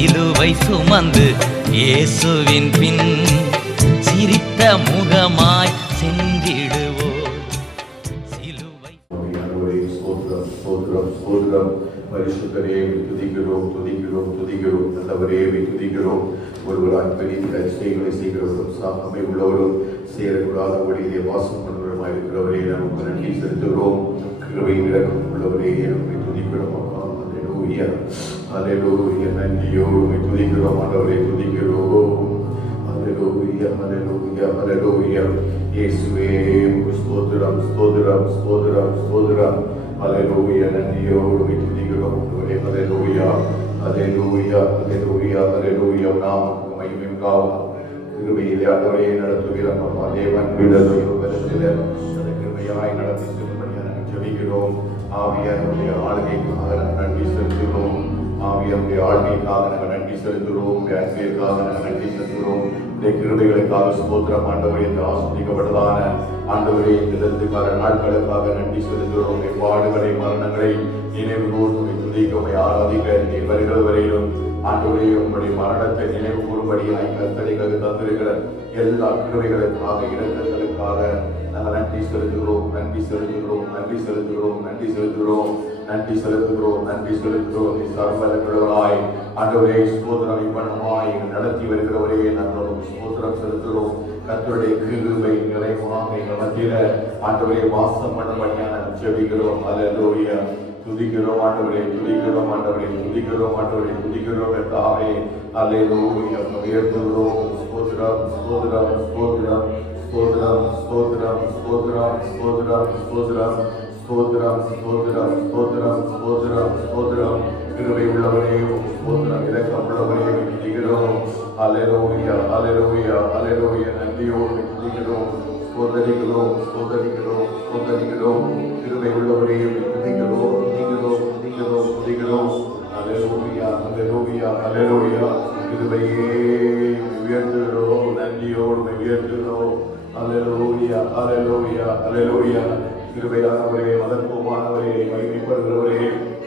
சிலுவை சுமந்து இயேசுவின் பின் சிரித்த முகமாய் சென்றிடுவோம். சிலுவை பரிசுத்தரே துதிக்கிறோம் துதிக்கிறோம் துதிக்கிறோம். நல்லவரே துதிக்கிறோம். ஒருவராய் பெரிய செய்களை செய்கிறவரும் சாமமை உள்ளவரும் சேரக்கூடாத வழியிலே வாசம் பண்ணுவருமாய் இருக்கிறவரே நமக்கு நன்றி செலுத்துகிறோம். கிருபை இறக்கம் உள்ளவரே நம்மை துதிக்கிறோம். அல்லேலூயா நன்றியோடு துதிக்கிறோம். ஆண்டவரே துதிக்கிறோம். அல்லேலூயா அல்லேலூயா அல்லேலூயா. இயேசுவே ஸ்தோத்திரம் ஸ்தோத்திரம் ஸ்தோத்திரம் ஸ்தோத்திரம். அல்லேலூயா நன்றியோடு துதிக்கிறோம். அல்லேலூயா அல்லேலூயா அல்லேலூயா அல்லேலூயா. நாமக்கு மகிமை உண்டாகும். கிருபையிலே ஆண்டவரே நடத்துகிறோம். அப்பா தேவன் கிருபையாய் நடத்தி செல்லும்படியாக ஜெபிக்கிறோம். ஆவியாருடைய ஆளுகைக்காக நாங்கள் நன்றி செலுத்துகிறோம். ஆவியாருடைய ஆளுகைக்காக நாங்கள் நன்றி செலுத்துகிறோம். அன்பிற்காக நாங்கள் நன்றி செலுத்துகிறோம். இந்த கிருபைகளுக்காக ஸ்தோத்திரம். ஆண்டவரே இந்த ஆஸ்வதிக்கப்பட்டதான ஆண்டவரே இந்த நாட்களுக்காக நன்றி செலுத்துகிறோம். பாடுகளை மரணங்களை நினைவு கூர்ந்து துதிக்க ஆராதிக்க வருகிற வரையிலும் ஆண்டவரே உங்களுடைய மரணத்தை நினைவு கூறும்படியாய் கர்த்தரைகளுக்கு தந்திருக்கிற எல்லா கிருபைகளுக்காக இரக்கங்களுக்காக நாங்கள் நன்றி செலுத்துகிறோம். நன்றி செலுத்துகிறோம். நன்றி செலுத்துகிறோம். நன்றி செலுத்துகிறோம். நன்றி செலுத்துகிறோம். நன்றி செலுத்துகிறோம். சர்வலவராய் ஆண்டவரே ஸ்தோத்திரம் இப்பணமாய் நடத்தி வருகிறவரே நாங்கள் ஸ்தோத்திரம் செலுத்துகிறோம். கர்த்தருடைய கிருபை நிறைவாக எங்கள் மத்தியில ஆண்டவரே வாசம் பண்ணும்படியான ஜெபிக்கிறோம். அல்லேலூயா துதிக்கிறோம். ஆண்டவரே துதிக்கிறோம். ஆண்டவரே துதிக்கிறோம். ஆண்டவரே துதிக்கிறோம் என்றாவே அல்லேலூயா உயர்த்துகிறோம். ஸ்தோத்திரம் ஸ்தோத்திரம் ஸ்தோத்திரம் ஸ்தோத்திரம் ஸ்தோத்திரம் ஸ்தோத்திரம் ஸ்தோத்திரம் ஸ்தோத்திரம் ஸ்தோத்திரம் ஸ்தோத்திரம் ஸ்தோத்திரம் ஸ்தோத்திரம் ஸ்தோத்திரம். கிருபை உள்ளவரே ஸ்தோத்திரம். இரக்கம் உள்ளவரே துதிக்கிறோம். அல்லேலூயா அல்லேலூயா அல்லேலூயா நன்றியோடு துதிக்கிறோம். ஸ்தோத்தரிக்கிறோம் ஸ்தோத்தரிக்கிறோம் ஸ்தோத்தரிக்கிறோம். கிருபை உள்ளவரே துதிக்கிறோம் துதிக்கிறோம் துதிக்கிறோம் துதிக்கிறோம். அல்லேலூயா அல்லேலூயா அல்லேலூயா. கிருபையே உயர்த்துகிறோம். நன்றியோடு உயர்த்துகிறோம். அல்லேலூயா அல்லேலூயா அல்லேலூயா. கிருபையானவரே மதத்துவமானவரே மகிமைப்படுகிறவரே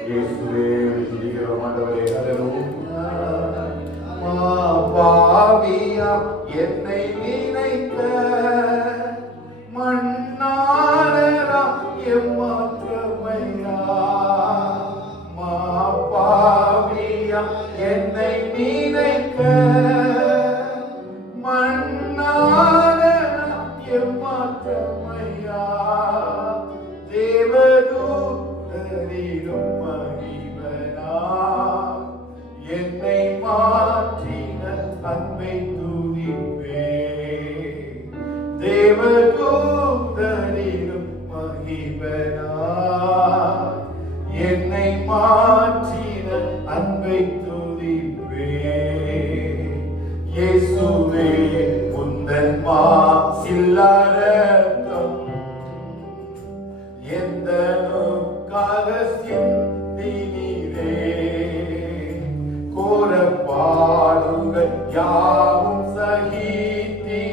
இயேசுவே துதிக்கிறோம். ஆண்டவரே அல்லேலூயா. பாவியா என்னை நினைத்த மண்ணாளரா எம்மாற்றமையா. பாவியா என்னை நினைத்த மண்ணாளரா எம்மாற்றமையா. தேவதூதரிலும் மகிமனா என்னை மாற்றின அன்பை துதிப்பே. தேவதூதரிலும் மகிமனா என்னை மாற்றின அன்பை துதிப்பே. இயேசுவே உந்தன் மாசில்லாரத்தம் எந்தனுக்காக சிந்தினீரே. கோர பாடுங்கள் யாவும் சகித்தீ.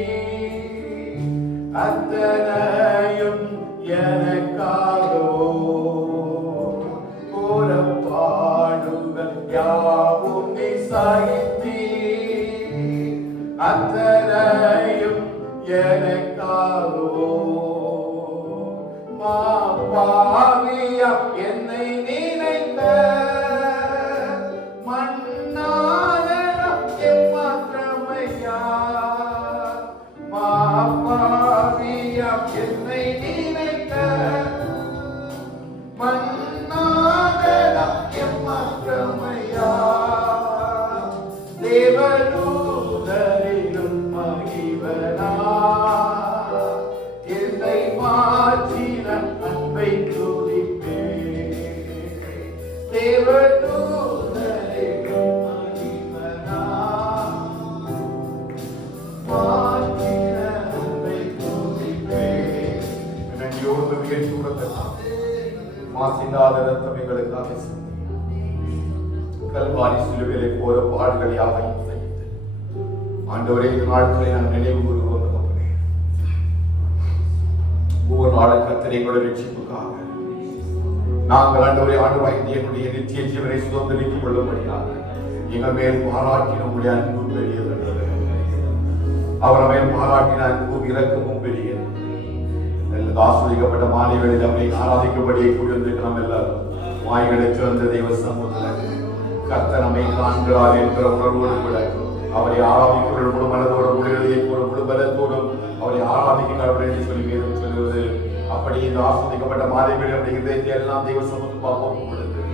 அத்தனையும் எனக்காகவோ. கோர பாடுங்கள் யாவும் நீ சகித்தீ. அத்தனையும் எனக்காகவோ. பாவியா என்னை நினைத்த மண்ணாளரா எம்மாற்றமையா. பாவியா என்னை நினைத்த மண்ணாளரா எம்மாற்றமையா. தேவதூதரிலும் மகிமனா என்னை மாற்றின அன்பை துதிப்பே. தேவதூதரிலும் மகிமனா மாற்றின அன்பை துதிப்பே. நன்றியோடு உயர்த்துகிறோம். மாசில்லாத ரத்தம் எங்களுக்காக கல்வாரி சிலுவையிலே போற பாடுகள் யாவையும் சகித்து ஆண்டவரே இந்த நாட்களை நான் நினைவு கூறுகிறோம். ஒவ்வொரு நாளும் கர்த்தரை கூட ரட்சிப்புக்காக நாங்கள் ஆண்டவரே ஆண்டவராய் என்னுடைய நித்திய ஜீவனை சுதந்திரித்துக் கொள்ளும்படியாக எங்கள் மேல் பாராட்டின உங்களுடைய அன்பு பெரியது. அவர் மேல் பாராட்டின அன்பும் இரக்கமும் பெரியது. ஆஸ்வதிக்கப்பட்ட மாலை வேளையில் அவரை ஆராதிக்கும்படியை கூடியிருந்திருக்க நாம் எல்லாரும் வாய்களை திறந்த தெய்வ சமூகத்தில் கர்த்தர் நம்மை காண்கிறார் என்ற உணர்வோடு கூட அவரை ஆராதிக்கிற முழு மனதோடும் முழு பலத்தோடும் அவரை ஆராதிக்கிறார்கள் என்று சொல்லி வேதம் சொல்கிறது. அப்படி இந்த ஆஸ்வதிக்கப்பட்ட மாலை வேளை நம்முடைய இதயத்தை எல்லாம் தெய்வ சமூகத்துக்கு ஒப்புக்கொடுத்து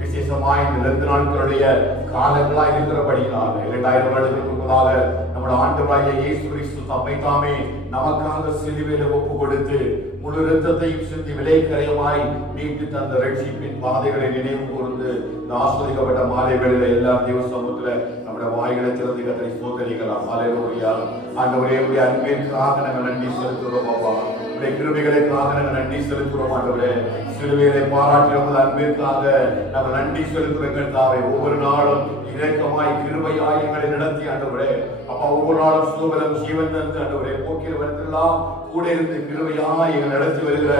விசேஷமாய் இந்த 2 நாட்களுடைய காலங்களா இருக்கிறபடியினால் 2000 வருடங்களுக்கு முன்பதாக நம்முடைய ஆண்டவராகிய இயேசு கிறிஸ்து தம்மை தாமே நமக்காக சிலுவையில ஒப்பு கொடுத்து முழு இரத்தத்தையும் சிந்தி விலைக்கரையமாய் மீட்டு தந்த ரட்சிப்பின் பாதைகளை நினைவு கூர்ந்து இந்த ஆஸ்வதிக்கப்பட்ட மாலை வேளையில எல்லா தெய்வ சமூகத்துல நம்முடைய வாய்களை திறந்து கர்த்தரை ஸ்தோத்திரிக்கலாம். ஹல்லேலூயா. ஆண்டவரே, உடைய அன்பிற்காக நாங்கள் நன்றி செலுத்துகிறோம். அப்பா, உடைய கிருபைகளுக்காக நாங்கள் நன்றி செலுத்துகிறோம். ஆண்டவரே, சிலுவையை பாராட்டிய உங்கள் அன்பிற்காக நாங்கள் நன்றி செலுத்துகிறோம். கர்த்தாவே, ஒவ்வொரு நாளும் இரக்கமாய் கிருபையாய் எங்களை நடத்தி ஆண்டவரே, அப்பா, ஒவ்வொரு நாளும் சுபலம் ஜீவன் தந்து ஆண்டவரே, போக்கிற வரத்தெல்லாம் கூட இருந்து கிருபையாய் எங்கள் நடத்தி வருகிற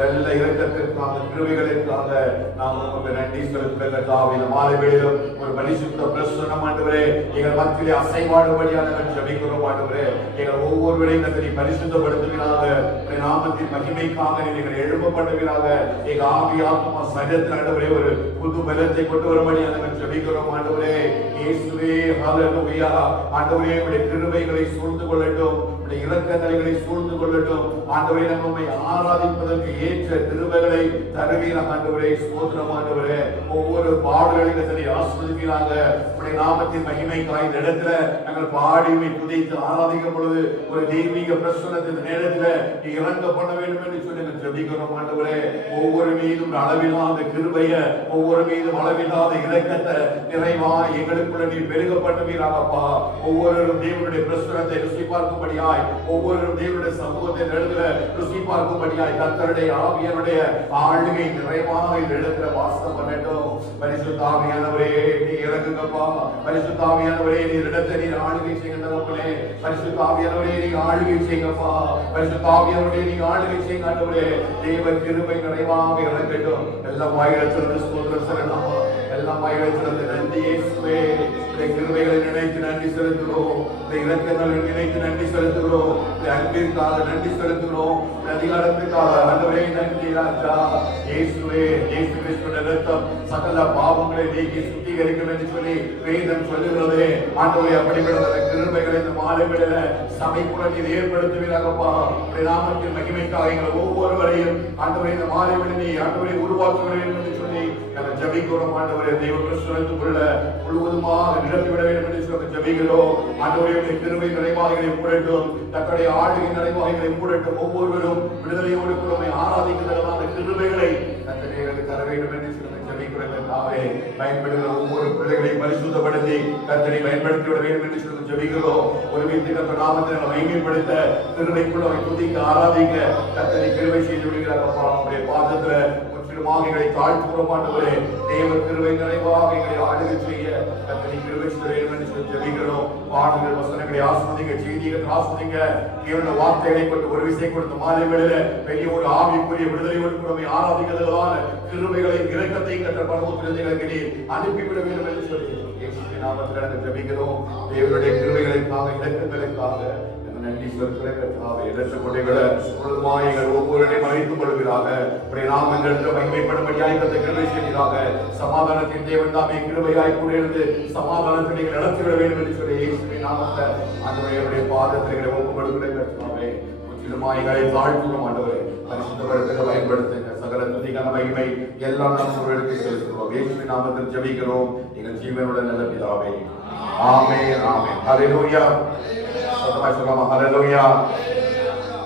நல்ல இரக்கத்திற்காக கிருபைகளுக்காக நாம் உங்களுக்கு நன்றி செலுத்துகிறோம். கர்த்தாவே, இந்த மாலை வேளையிலும் ஒரு பரிசுத்த பிரசன்னம் ஆண்டவரே எங்கள் மத்தியிலே அசைவாடும்படியாக நாங்கள் ஜெபிக்கிறோம். ஆண்டவரே, எங்கள் ஒவ்வொருவரையும் கர்த்தரை பரிசுத்தப்படுத்துவீராக, உம்முடைய நாமத்தின் மகிமைக்காக நீங்கள் எழுப்பப்படுவீராக. எங்கள் ஆவி ஆத்மா சரீரத்தில் ஆண்டவரே ஒரு புது பலத்தை கொண்டு வரும்படியாக நாங்கள் ஜெபிக்கிறோம். ஆண்டவரே இயேசுவே, ஹல்லேலூயா. ஆண்டவரே, உம்முடைய கிருபைகளை சூழ்ந்து கொள்ளட்டும், உம்முடைய இரக்கங்களை சூழ்ந்து கொள்ளட்டும். ஆண்டவரே, நம்மை ஆராதிப்பதற்கு ஏற்ற கிருபைகளை தருவீராக. ஆண்டவரே, ஸ்தோத்திரம். ஆண்டவரே, ஒவ்வொரு பாடல்களையும் சரி ஆஸ்வதிப்பீராக. உம்முடைய நாமத்தின் மகிமைக்காய் இந்த இடத்துல நாங்கள் பாடிமை துதித்து ஆராதிக்கும் பொழுது ஒரு தெய்வீக பிரசன்னத்தின் நேரத்தில் நீ இறங்க பண்ண வேண்டும் என்று சொல்லி நாங்கள் ஜெபிக்கிறோம். ஆண்டவரே, ஒவ்வொரு மீதும் அளவில்லாத கிருபைய, ஒவ்வொரு மீதும் அளவில்லாத இரக்கத்தை நிறைவாய் எங்களுக்குள்ள நீ பெருக பண்ணுவீராகப்பா. ஒவ்வொருவரும் தேவனுடைய பிரசன்னத்தை ருசி பார்க்கும்படியாய், ஒவ்வொருவரும் தேவனுடைய சமூகத்தை இடத்துல ருசி பார்க்கும்படியாய் கர்த்தருடைய ஆவியானுடைய ஆளுகை நிறைவாக இந்த இடத்துல வாசம் பண்ணட்டும். பரிசுத்த ஆவியானவரே, நீ இறங்குங்கப்பா. பரிசுத்த ஆவியானவரே, நீ இடத்தை நீ ஆளுகை செய்கின்றவர்களே. பரிசுத்த ஆவியானவரே, நீ ஆளுகை செய்யுங்கப்பா. பரிசுத்த ஆவியானவரே, நீ ஆளுகை செய்யுங்க. ஆண்டவரே, தேவ கிருபை நிறைவாக இறங்கட்டும். எல்லாம் வாயிலத்திலிருந்து ஸ்தோத்திரம் சொல்லலாமா? எல்லாம் வாயிலத்திலிருந்து நன்றி இயேசுவே. கிருபைகளை நினைத்து நன்றி செலுத்துகிறோம். இரக்கங்களை நினைத்து நன்றி செலுத்துகிறோம். அன்பிற்காக நன்றி செலுத்துகிறோம். அதிகாரத்திற்காக ஆண்டவரே நன்றி ராஜா. இயேசுவே, இயேசு கிறிஸ்துவின் இரத்தம் சகல பாவங்களை நீக்கி சுத்திகரிக்கும் என்று சொல்லி வேதம் சொல்லுகிறது. ஆண்டவரே, அப்படிப்பட்ட கிருபைகளை இந்த மாலை வேளையில சபைக்குள்ள நீர் ஏற்படுத்துவீராகப்பா. நாமத்தின் மகிமைக்காக எங்கள் ஒவ்வொருவரையும் ஆண்டவரே இந்த மாலை வேளையில் நீ ஆண்டவரை உருவாக்க வேண்டும் என்று சொல்லி நாங்கள் ஜெபிக்கிறோம். ஆண்டவரே, தெய்வ பிரசுரத்துக்குள்ள முழுவதுமாக நிரப்பிவிட வேண்டும் என்று சொல்லி ஜெபிக்கிறோம். ஆண்டவரே, கிருபை நிறைவாக மூடட்டும், தன்னுடைய ஆளுகை நிறைவாக மூடட்டும். ஒவ்வொருவரும் விடுதலையோடு கூட ஆராதிக்கிறதான கிருபைகளை தர வேண்டும் என்று சொல்லி ஜெபிக்கிறோம். பயன்படுகிற ஒவ்வொரு பிள்ளைகளையும் பரிசுத்தப்படுத்தி கர்த்தரை பயன்படுத்தி விட வேண்டும் என்று சொல்லி ஜெபிக்கிறோம். ஒரு வீட்டுக்கு நாமத்தை மகிமைப்படுத்த கிருபைக்குள்ள அவரை துதிக்க ஆராதிக்க கர்த்தரை கிருபை செய்து விடுகிறார். அவருடைய பாதத்துல எங்களை தாழ்த்துகிறோம். ஆண்டவரே, தேவ கிருபை நிறைவாக எங்களை ஆளுகை செய்ய கர்த்தரை கிருபை செய்ய வேண்டும் என்று சொல்லி ஜெபிக்கிறோம். பாடல்கள் வசனங்களை ஆஸ்வதிங்க, செய்திகளை ஆஸ்வதிங்க. தேவனுடைய வார்த்தைகளை கொண்டு ஒரு விசை கொடுத்த மாலை வேளையில பெரிய ஒரு ஆவிக்குரிய விடுதலையோடு கூட ஆராதிக்கிறதான கிருபைகளை இரக்கத்தையும் கற்ற பரமத்திற்கு நீர் அனுப்பிவிட வேண்டும் என்று சொல்லி இயேசுவின் நாமத்தில் நாங்கள் ஜெபிக்கிறோம். தேவனுடைய கிருபைகளுக்காக, இரக்கங்களுக்காக நன்றி செலுத்துகிறேன். எதிர்த்து கொள்ளைகளை முழுமாயங்கள் ஒவ்வொருவரையும் மறைத்துக் கொள்கிறாக. நாம் இந்த இடத்துல மகிமைப்படும்படியாய் கிருபை செய்கிறாக. சமாதானத்தின் தேவன் தாமே கிருபையாய் கூட இருந்து சமாதானத்தை நீங்கள் நடத்திவிட வேண்டும் என்று சொல்லி இயேசுவின் நாமத்தை ஆண்டவருடைய பாதத்தை ஒப்புக் கொடுக்கிறேன். முற்றிலுமாய்களை தாழ்த்துகிறோம். ஆண்டவரே, பரிசுத்தப்படுத்த பயன்படுத்துங்க. சகல துதிக்கான மகிமை எல்லாம் நாம் ஒருவருக்கு செலுத்துகிறோம். இயேசுவின் நாமத்தில் ஜெபிக்கிறோம் எங்கள் ஜீவனுடன் நல்ல பிதாவே. ஆமென், ஆமென். ஹல்லேலூயா. சத்தமாய் சொல்லலாமா? ஹல்லேலூயா.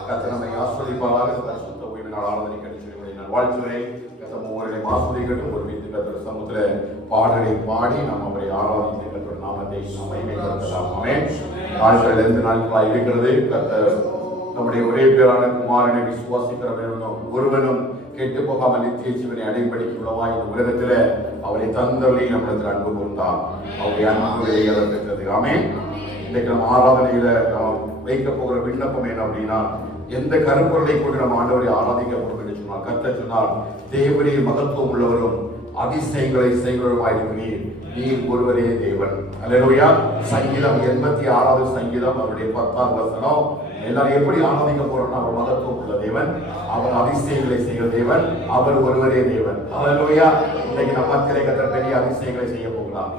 கர்த்தர் நம்மை ஆசீர்வதிப்பாராக. பரிசுத்த ஓய்வு நாள் ஆராதனை கண்டிப்பாக நான் வாழ்த்துகிறேன். கர்த்தர் ஒவ்வொருவரையும் ஆசீர்வதிக்கட்டும். ஒரு வீட்டு கர்த்தர் சமூகத்தில் பாடலை பாடி நாம் அவரை ஆராதித்து கர்த்தர் நாமத்தை மகிமைப்படுத்தலாம். ஆமென். நாட்கள் 2 நாட்களாக இருக்கிறது. கர்த்தர் நம்முடைய ஒரே பேரான குமாரனை விசுவாசிக்கிற ஒருவனும் கெட்டு போகாமல் நித்திய ஜீவனை அடைபடிக்கு உள்ளவா இந்த உலகத்துல அவரை தந்தவரை நம்மளுக்கு அன்பு கொண்டார். அவருடைய அன்பு விலையை பெற்றது. ஆமென். இன்றைக்கு நம்ம ஆராதனையில வைக்க போகிற விண்ணப்பம் என்ன அப்படின்னா, எந்த கருப்பொருளை கொண்டு நம்ம ஆண்டவரை ஆராதிக்க போகிறோம் என்று சொன்னால், கர்த்தர் சொன்னார், தேவரே மகத்துவம் உள்ளவரும் அதிசயங்களை செய்கிறவருமாயிருக்கிறீர். நீர் ஒருவரே தேவன். அல்லேலூயா. சங்கீதம் 86வது சங்கீதம் அவருடைய 10வது வசனம். எல்லாரும் எப்படி ஆராதிக்க போறோம்னா, அவர் மகத்துவம் உள்ள தேவன், அவர் அதிசயங்களை செய்கிற தேவன், அவர் ஒருவரே தேவன். அல்லேலூயா. இன்னைக்கு நம்ம கர்த்தர் பெரிய அதிசயங்களை செய்ய போகிறார்.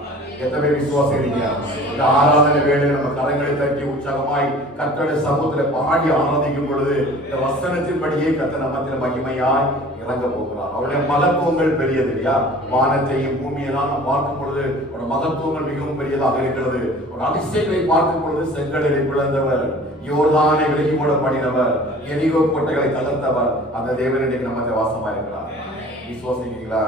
எத்தனை பேர் விசுவாசிக்கிறீங்க? இந்த ஆராதனை வேளையில் நம்ம கரங்களை தட்டி உற்சாகமாய் கர்த்தருடைய சமூகத்தில் பாடி ஆராதிக்கும் பொழுது இந்த வசனத்தின்படியே கர்த்தர் நம்ம மகிமையாய் இறங்க போகிறார். அவருடைய மகத்துவங்கள் பெரியது இல்லையா? வானத்தையும் பூமியெல்லாம் நாம் பார்க்கும் பொழுது அவருடைய மகத்துவங்கள் மிகவும் பெரியதாக இருக்கிறது. ஒரு அதிசயங்களை பார்க்கும் பொழுது செங்கடலை பிளந்தவர், யோர்தானை விலகி ஓட பண்ணினவர், எரிகோ கோட்டைகளை தகர்த்தவர், அந்த தேவன் இன்றைக்கு நம்ம வாசமா இருக்கிறார். விசுவாசிக்கிறீங்களா?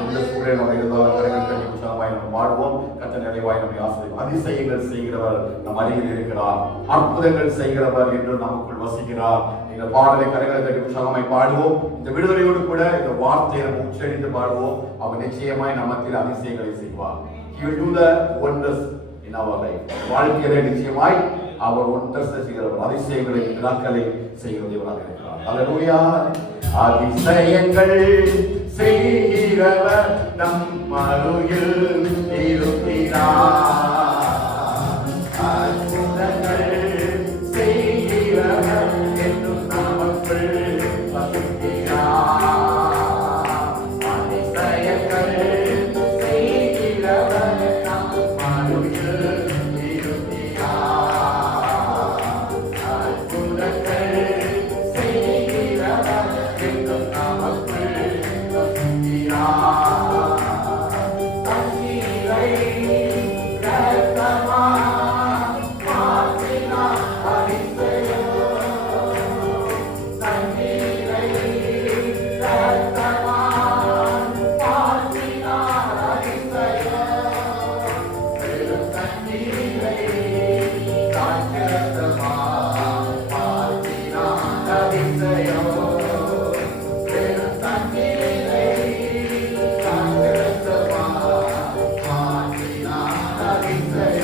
எந்த சூழல் நம்ம இருந்தாலும் கரங்கள் தட்டி உற்சாகமாய் நம்ம பாடுவோம். கர்த்தர் நிறைவாய் நம்மை ஆசீர்வதிப்பார். அதிசயங்கள் செய்கிறவர் நம் அருகில் இருக்கிறார், அற்புதங்கள் செய்கிறவர் என்று நமக்குள் வசிக்கிறார். இந்த பாடலை கரங்களை தட்டி உற்சாகமாய் பாடுவோம். இந்த விடுதலையோடு கூட இந்த வார்த்தையை நம்ம உச்சரித்து பாடுவோம். அவர் நிச்சயமாய் நம்மத்தில் அதிசயங்களை செய்வார். He will do the wonders in our life. வாழ்க்கையிலே நிச்சயமாய் அவர் wonders செய்கிறவர், அதிசயங்களை மிராக்களை செய்கிற தேவனாக இருக்கிறார். அல்லேலூயா. அதிசயங்கள் செய்கிறவர் நம் அருகில் இருக்கிறார். அற்புதங்கள் செய்கிறவர் என்றும் நமக்குள் வசிக்கிறார். அதிசயங்கள் செய்கிறவர் நம் அருகில் இருக்கிறார். அற்புதங்கள் செய்கிறவர் என்றும் நமக்குள் வசிக்கிறார். Amen.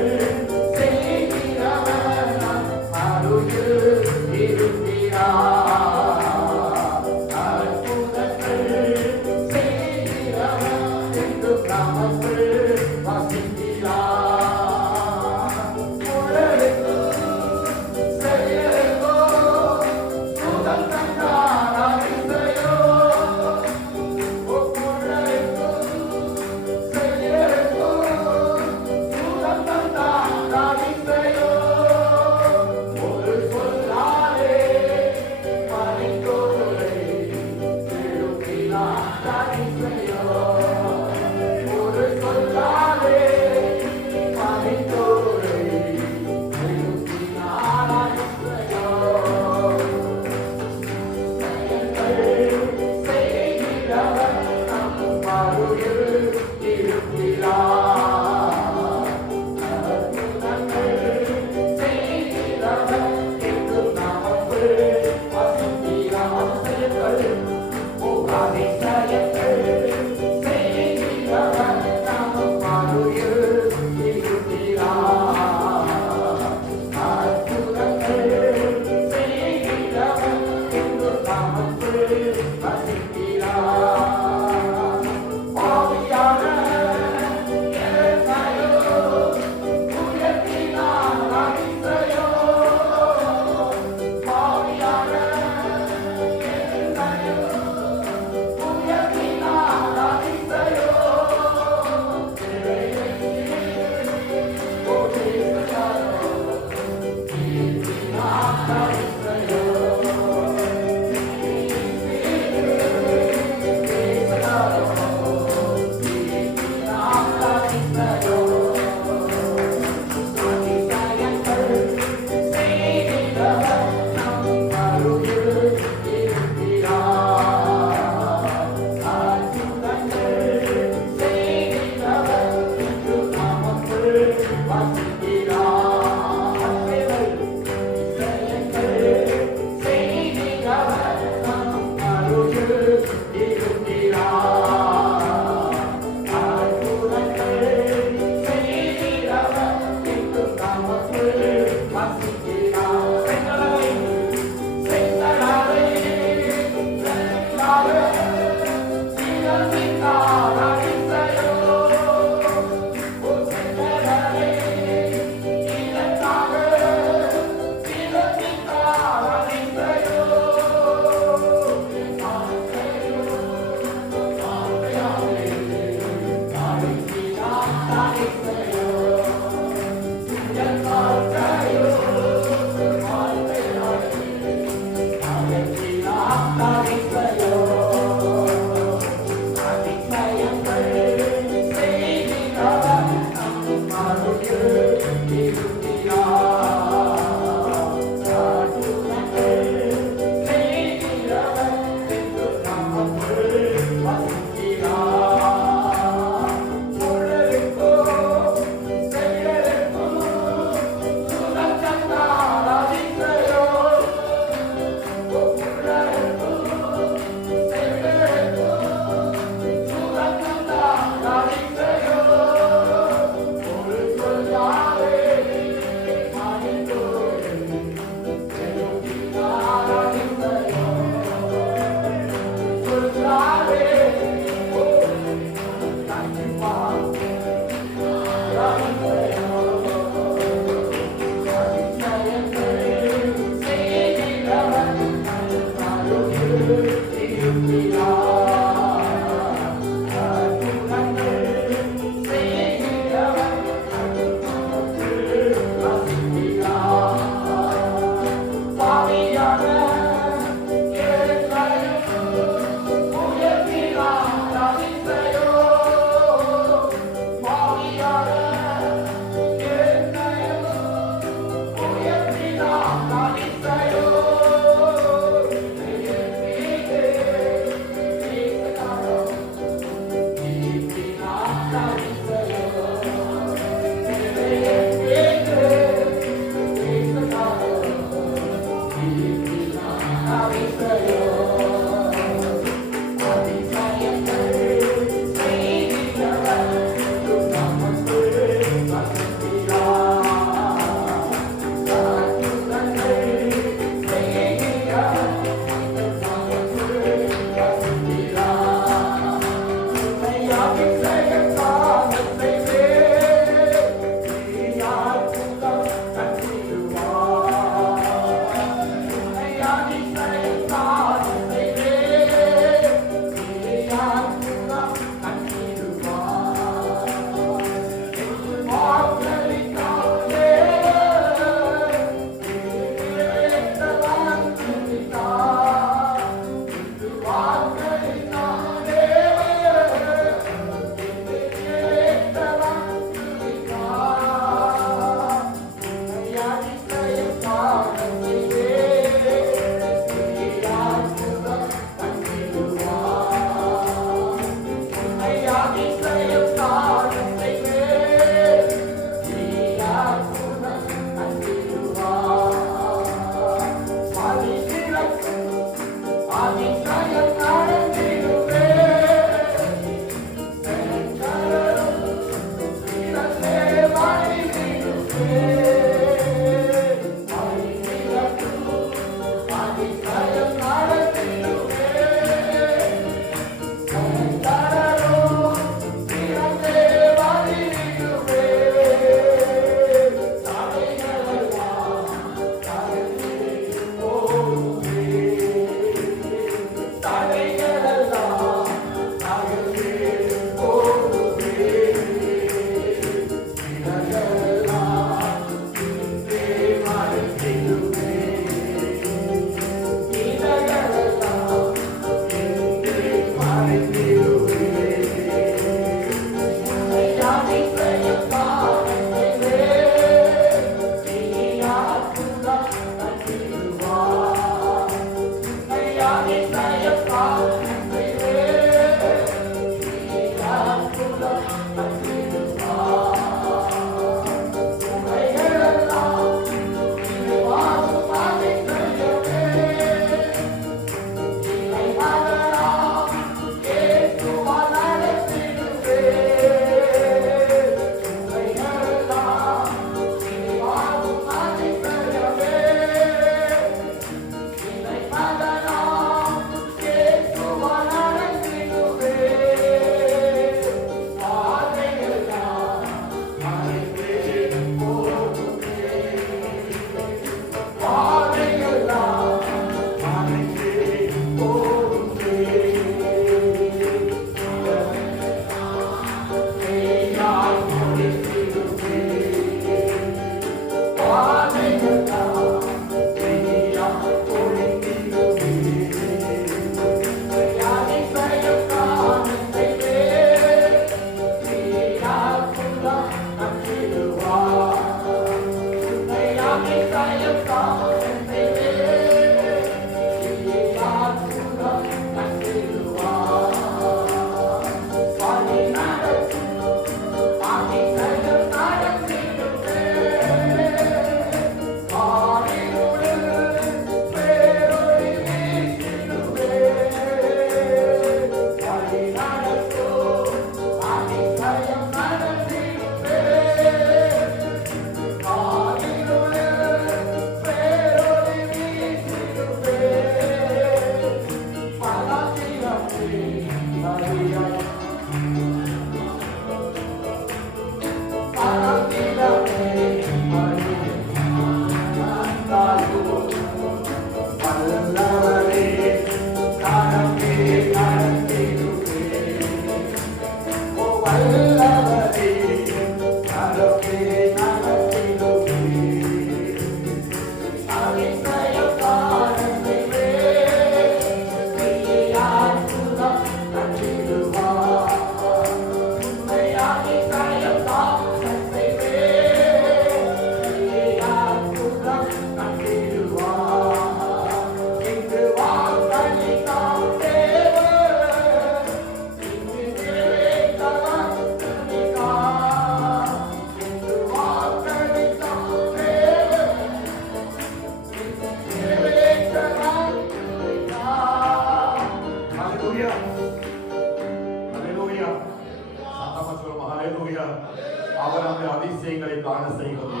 அவர் நம்முடைய அதிசயங்களை காண செய்கிறது,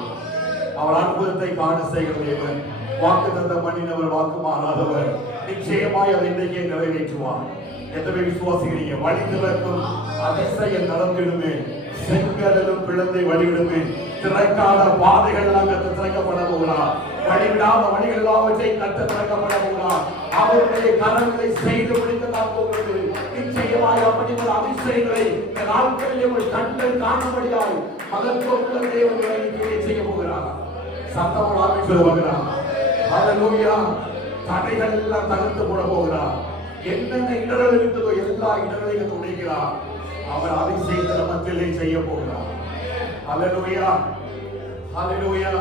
அவர் அற்புதத்தை காண செய்கிறது. வாக்கு தந்த பண்ணினவர் வாக்கு மாறாதவர், நிச்சயமாய் அதை இன்றைக்கே நிறைவேற்றுவார். எத்தனை விசுவாசிக்கிறீங்க? வழி திறக்கும் அதிசயம் நடந்திடுமே, செங்கடலும் பிளந்தை வழிவிடுமே, திறக்காத பாதைகள் எல்லாம் திறக்கப்பட போகிறார், வழிவிடாத வழிகள் எல்லாவற்றையும் திறக்கப்பட போகிறார். அவருடைய கரங்களை செய்து முடிக்கத்தான் போகிறது. நிச்சயமாய் அப்படி ஒரு அதிசயங்களை இந்த நாட்களில் உங்கள் கண்கள் காணும்படியாய் மகத்துவமுள்ள தேவனை செய்ய போகிறார். சத்தமாக சொல்லுகிறார். ஹல்லேலூயா. தடைகள் எல்லாம் தகர்த்து போட போகிறார். என்னென்ன இடர்கள் இருந்ததோ எல்லா இடங்களையும் உடைக்கிறார். அவர் அதிசயத்தை மத்தியிலே செய்ய போகிறார். ஹல்லேலூயா. ஹல்லேலூயா.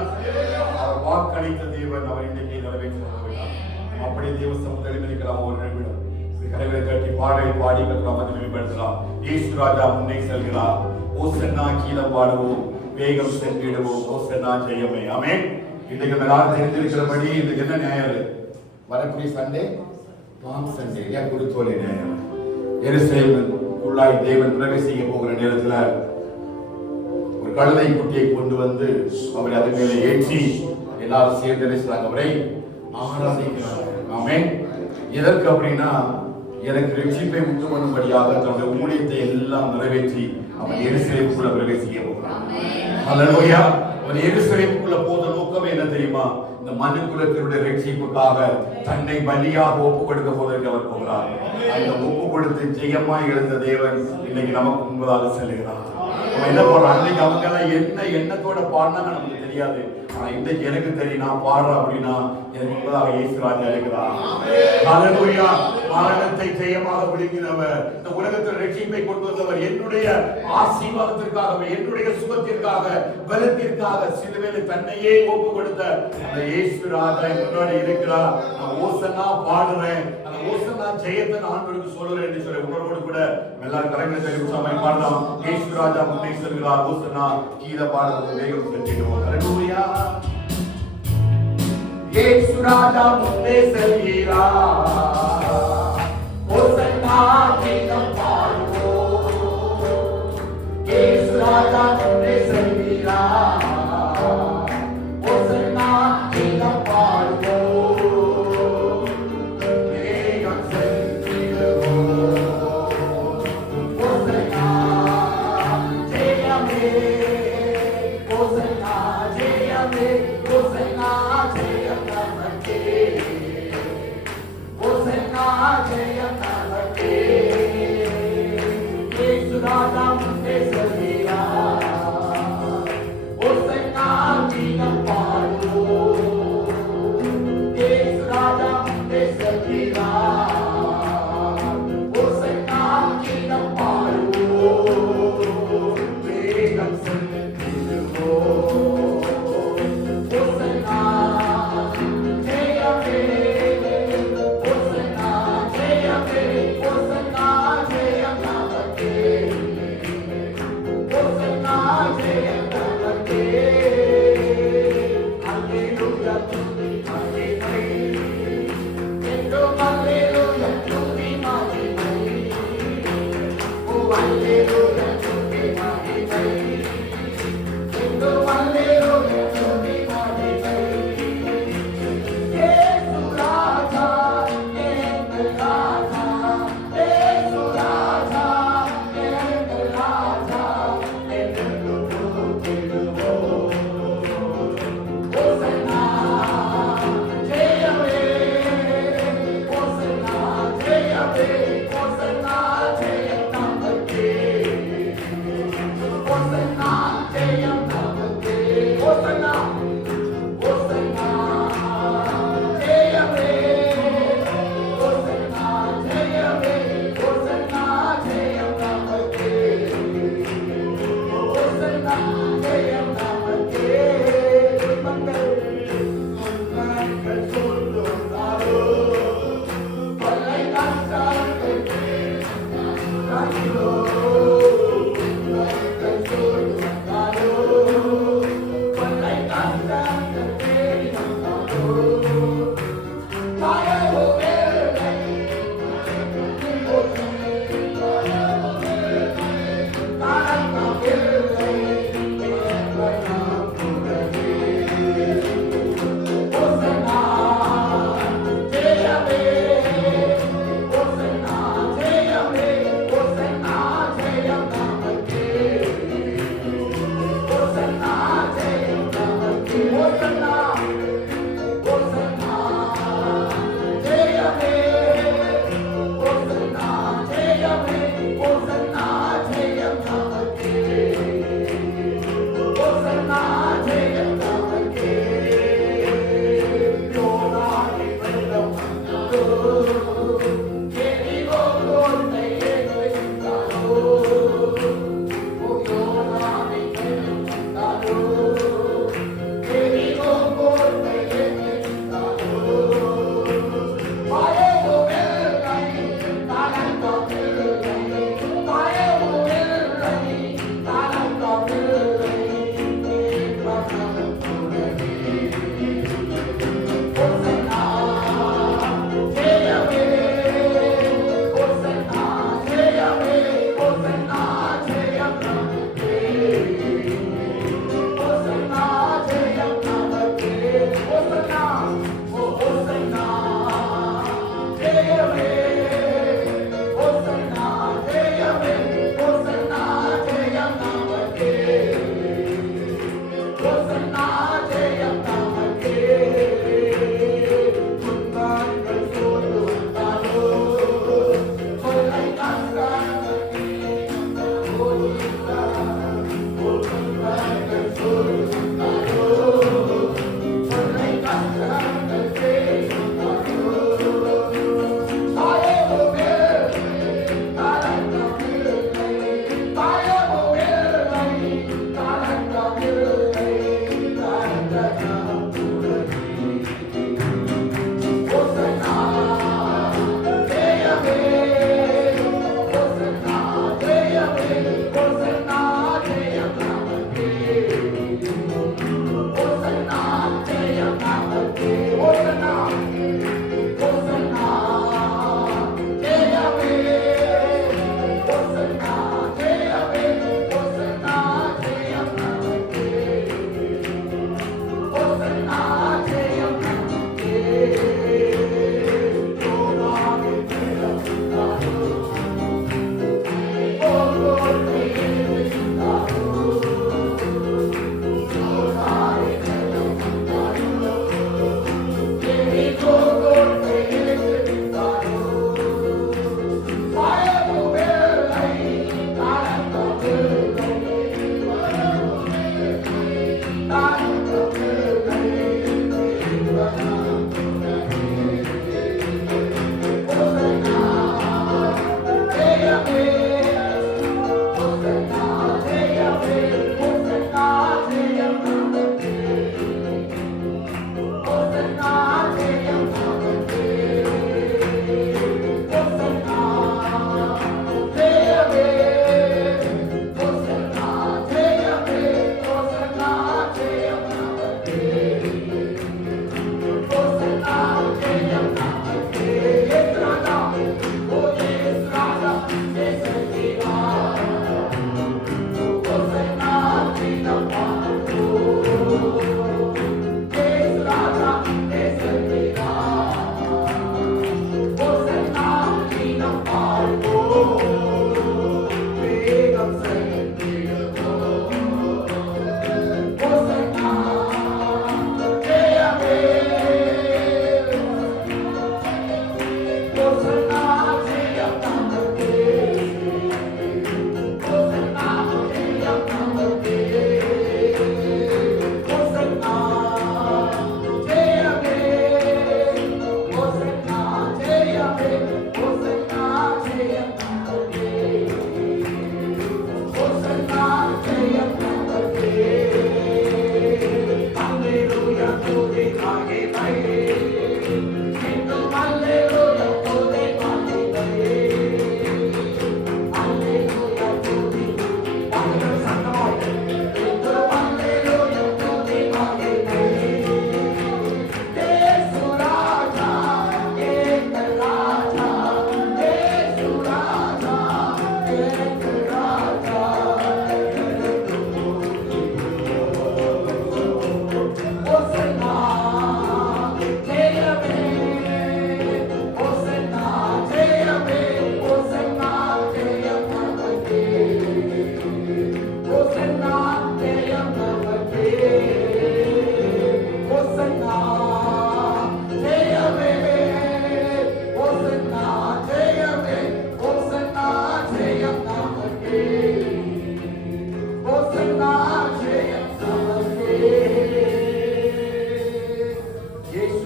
அவர் வாக்களித்த தேவன் அவர் இன்றைக்கு நிறைவேற்றுகிறார். அப்படி தேவ சமூகத்தில் இருக்கிறார். ஒரு நிமிடம் கரங்களை தட்டி பாடல் பாடி கர்த்தரை மேம்படுத்தலாம். இயேசு ராஜா முன்னே செல்கிறார். ஓசன்னா கீழே பாடுவோம், வேகம் சென்றிடுவோம். ஓசன்னா ஜெயமே. ஆமென். இன்றைக்கு இந்த நாள் தெரிந்திருக்கிறபடி இதுக்கு என்ன ஞாயிறு? வரக்கூடிய சண்டே பாம் சண்டே, ஏன் குருத்தோலை ஞாயிறு. எருசலேமுக்குள்ளாய் தேவன் பிரவேசிக்க போகிற நேரத்தில் ஒரு கழுதை குட்டியை கொண்டு வந்து அவரை அது மேலே ஏற்றி எல்லாரும் சேர்ந்து அவரை ஆராதிக்கிறார்கள். ஆமென். எதற்கு அப்படின்னா, எனக்கு ரட்சிப்பை உண்டு பண்ணும்படியாக தன்னுடைய ஊழியத்தை எல்லாம் நிறைவேற்றி அவன் எருசலேமுக்குள்ள பிரவேசிக்க போகிறான். ஹல்லேலூயா. அவன் எருசலேமுக்குள்ள போத நோக்கம் என்ன தெரியுமா? இந்த மனு குலத்தினுடைய ரட்சிப்புக்காக தன்னை பலியாக ஒப்பு கொடுக்க போவதற்கு அவர் போகிறார். அந்த ஒப்பு கொடுத்து ஜெயமாய் எழுந்த தேவன் இன்னைக்கு நமக்கு முன்பதாக செல்கிறார். அவன் என்ன போறான்? அன்னைக்கு அவங்க எல்லாம் என்ன எண்ணத்தோட பாடினாங்க நமக்கு தெரியாது. ஆனா இன்றைக்கு எனக்கு தெரியும், நான் பாடுறேன் அப்படின்னா எனக்கு முன்பதாக இயேசு ராஜா இருக்கிறார். ஹல்லேலூயா. மரணத்தை ஜெயமாக விழுங்கினவர், இந்த உலகத்தில் ரட்சிப்பை கொண்டு வந்தவர், என்னுடைய ஆசீர்வாதத்திற்காக, என்னுடைய சுகத்திற்காக, பலத்திற்காக சிலுவையில் தன்னையே ஒப்பு கொடுத்த அந்த இயேசு ராஜா முன்னாடி இருக்கிறார். நான் ஓசன்னா பாடுறேன், அந்த ஓசன்னா ஜெயத்தை நான் ஆண்டவருக்கு சொல்றேன் என்று சொல்லி உணர்வோடு கூட எல்லாரும் கரங்களை தட்டி உற்சாகமாய் பாடலாம். இயேசு ராஜா முன்னே செல்கிறார். ஓசன்னா கீழே பாடுவது வேகம் சென்றிடுவோம். ஹல்லேலூயா. இயேசு ராஜா முன்னே செல்கிறார். ஓசன்னா கீதம் பாடுவோம். இயேசு ராஜா முன்னே செல்கிறார். ஓசன்னா கீதம் பாடுவோம். வேகம் சென்றிடுவோம். ஓசன்னா ஜெயமே. ஓசன்னா ஜெயமே. ஓசன்னா ஜெயம் நமக்கே. ஓசன்னா ஜெயம் நமக்கே.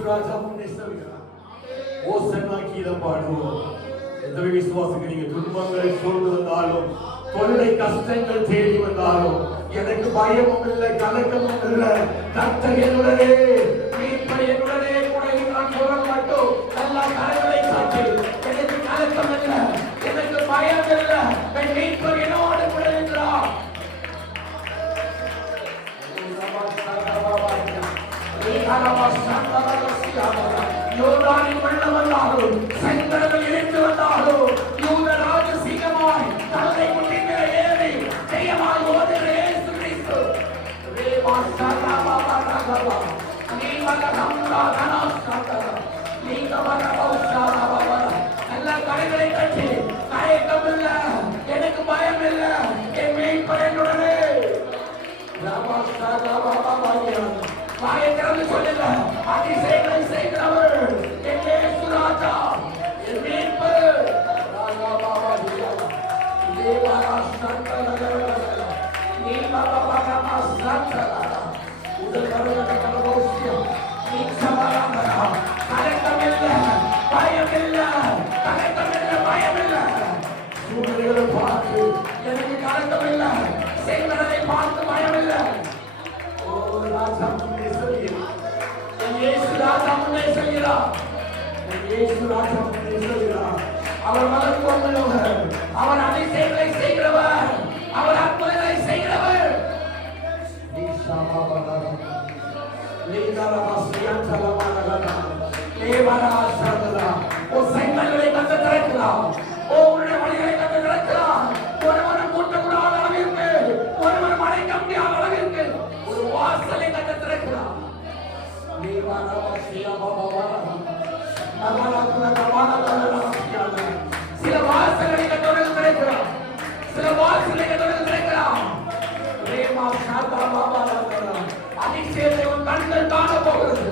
ராஜா முன்னே செல்கிறார். ஓசன்னா கீதம் பாடுவோம். எத்தனை விசுவாசிக்கு நீங்க துன்பங்கள் சூழ்ந்து வந்தாலும், கொள்ளை கஷ்டங்கள் தேடி வந்தாலும், எனக்கு பயமும் இல்லை, கலக்கமும் இல்லை, கர்த்தர் என்னுடனே, மீட்பர் என்னுடனே கூட நான் சொல்ல மாட்டோம். எல்லா கரங்களை காட்டி, எனக்கு கலக்கம் இல்லை, எனக்கு பயம் இல்லை, என் மீட்பர் என்னோடு கூட இருக்கிறார். யோர்தானின் வெள்ளம் வந்தாலும், செங்கடல் இணைந்து வந்தாலும், யூத ராஜசீகமாய் தலை முன்னின் மேல் ஏறி ஜெயமாய் ஓடுகிற இயேசு கிறிஸ்து. ரேமா சரபாபா ரகபா நீமகம்ரா கனாஸ்தா நீகமரபௌஷாரபாபா. எல்லா கரைகளை கட்டி, தயக்கம் இல்ல, எனக்கு பயம் இல்ல, என் மீட்பர் என்னுடனே. ரபா சரபாபா வாயை திறந்து சொல்லுங்க, அதிசயங்களை செய்கிறவர் என் இயேசு ராஜா, என் மீட்பர். ராகாபாபா தேவாரா சந்தலகரா நீமகமரபா சந்தலகரா உதகரகரபௌஷ்யம் நீச்சமரமரா. கலக்கமில்ல, பயமில்ல, கலக்கமில்ல, பயமில்ல. சூழ்நிலைகளை பார்த்து எனக்கு கலக்கமில்ல, செய்வதை பார்த்து பயமில்லை. ராஜா முன்னே செல்கிறார். என் இயேசு ராஜா முன்னே செல்கிறார். என் இயேசு ராஜா முன்னே செல்கிறார். அவர் மகத்துவம் உள்ளவர், அவர் அதிசயங்களை செய்கிறவர், அவர் அற்புதங்களை செய்கிறவர். செங்கல்களை கண்டு திறக்கலாம், உன்னுடைய வழிகளை கண்டு திறக்கலாம். ஒருவரும் கூட்டக்கூடாத அளவிற்கு, ஒருவரும் அடைக்க முடியாத அளவிற்கு ஒரு வாசலை கண்டு திறக்கலாம். சில வாசல்களை கண்டு திறக்கலாம், சில வாசலை கண்டு திறக்கலாம். அதிசயத்தை உன் கண்கள் காண போகிறது.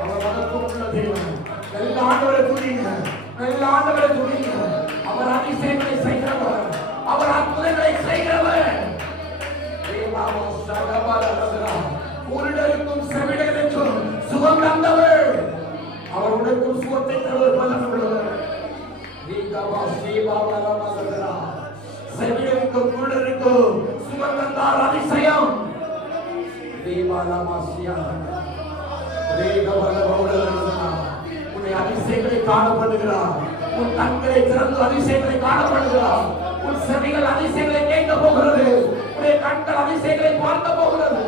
அவர் மகத்துவமுள்ள தேவன். நல்ல ஆண்டவரை துதிங்க, நல்ல ஆண்டவரை துதிங்க. அவர் அதிசயங்களை செய்கிறவர், அவர் அற்புதங்களை செய்கிறவர். உருடருக்கும் செவிடருக்கும் சுகம் தந்தவர், அவர் உனக்கும் சுகத்தை தருவர், பலன் உள்ளவர். செவிடருக்கும் உருடருக்கும் சுகம் தந்தார், அதிசயம். உன்னை அதிசயங்களை காணப்படுகிறார், உன் கண்களை திறந்து அதிசயங்களை காணப்படுகிறார், உன் செவிகள் அதிசயங்களை கேட்க போகிறது, உன்னுடைய கண்கள் அதிசயங்களை பார்க்க போகிறது.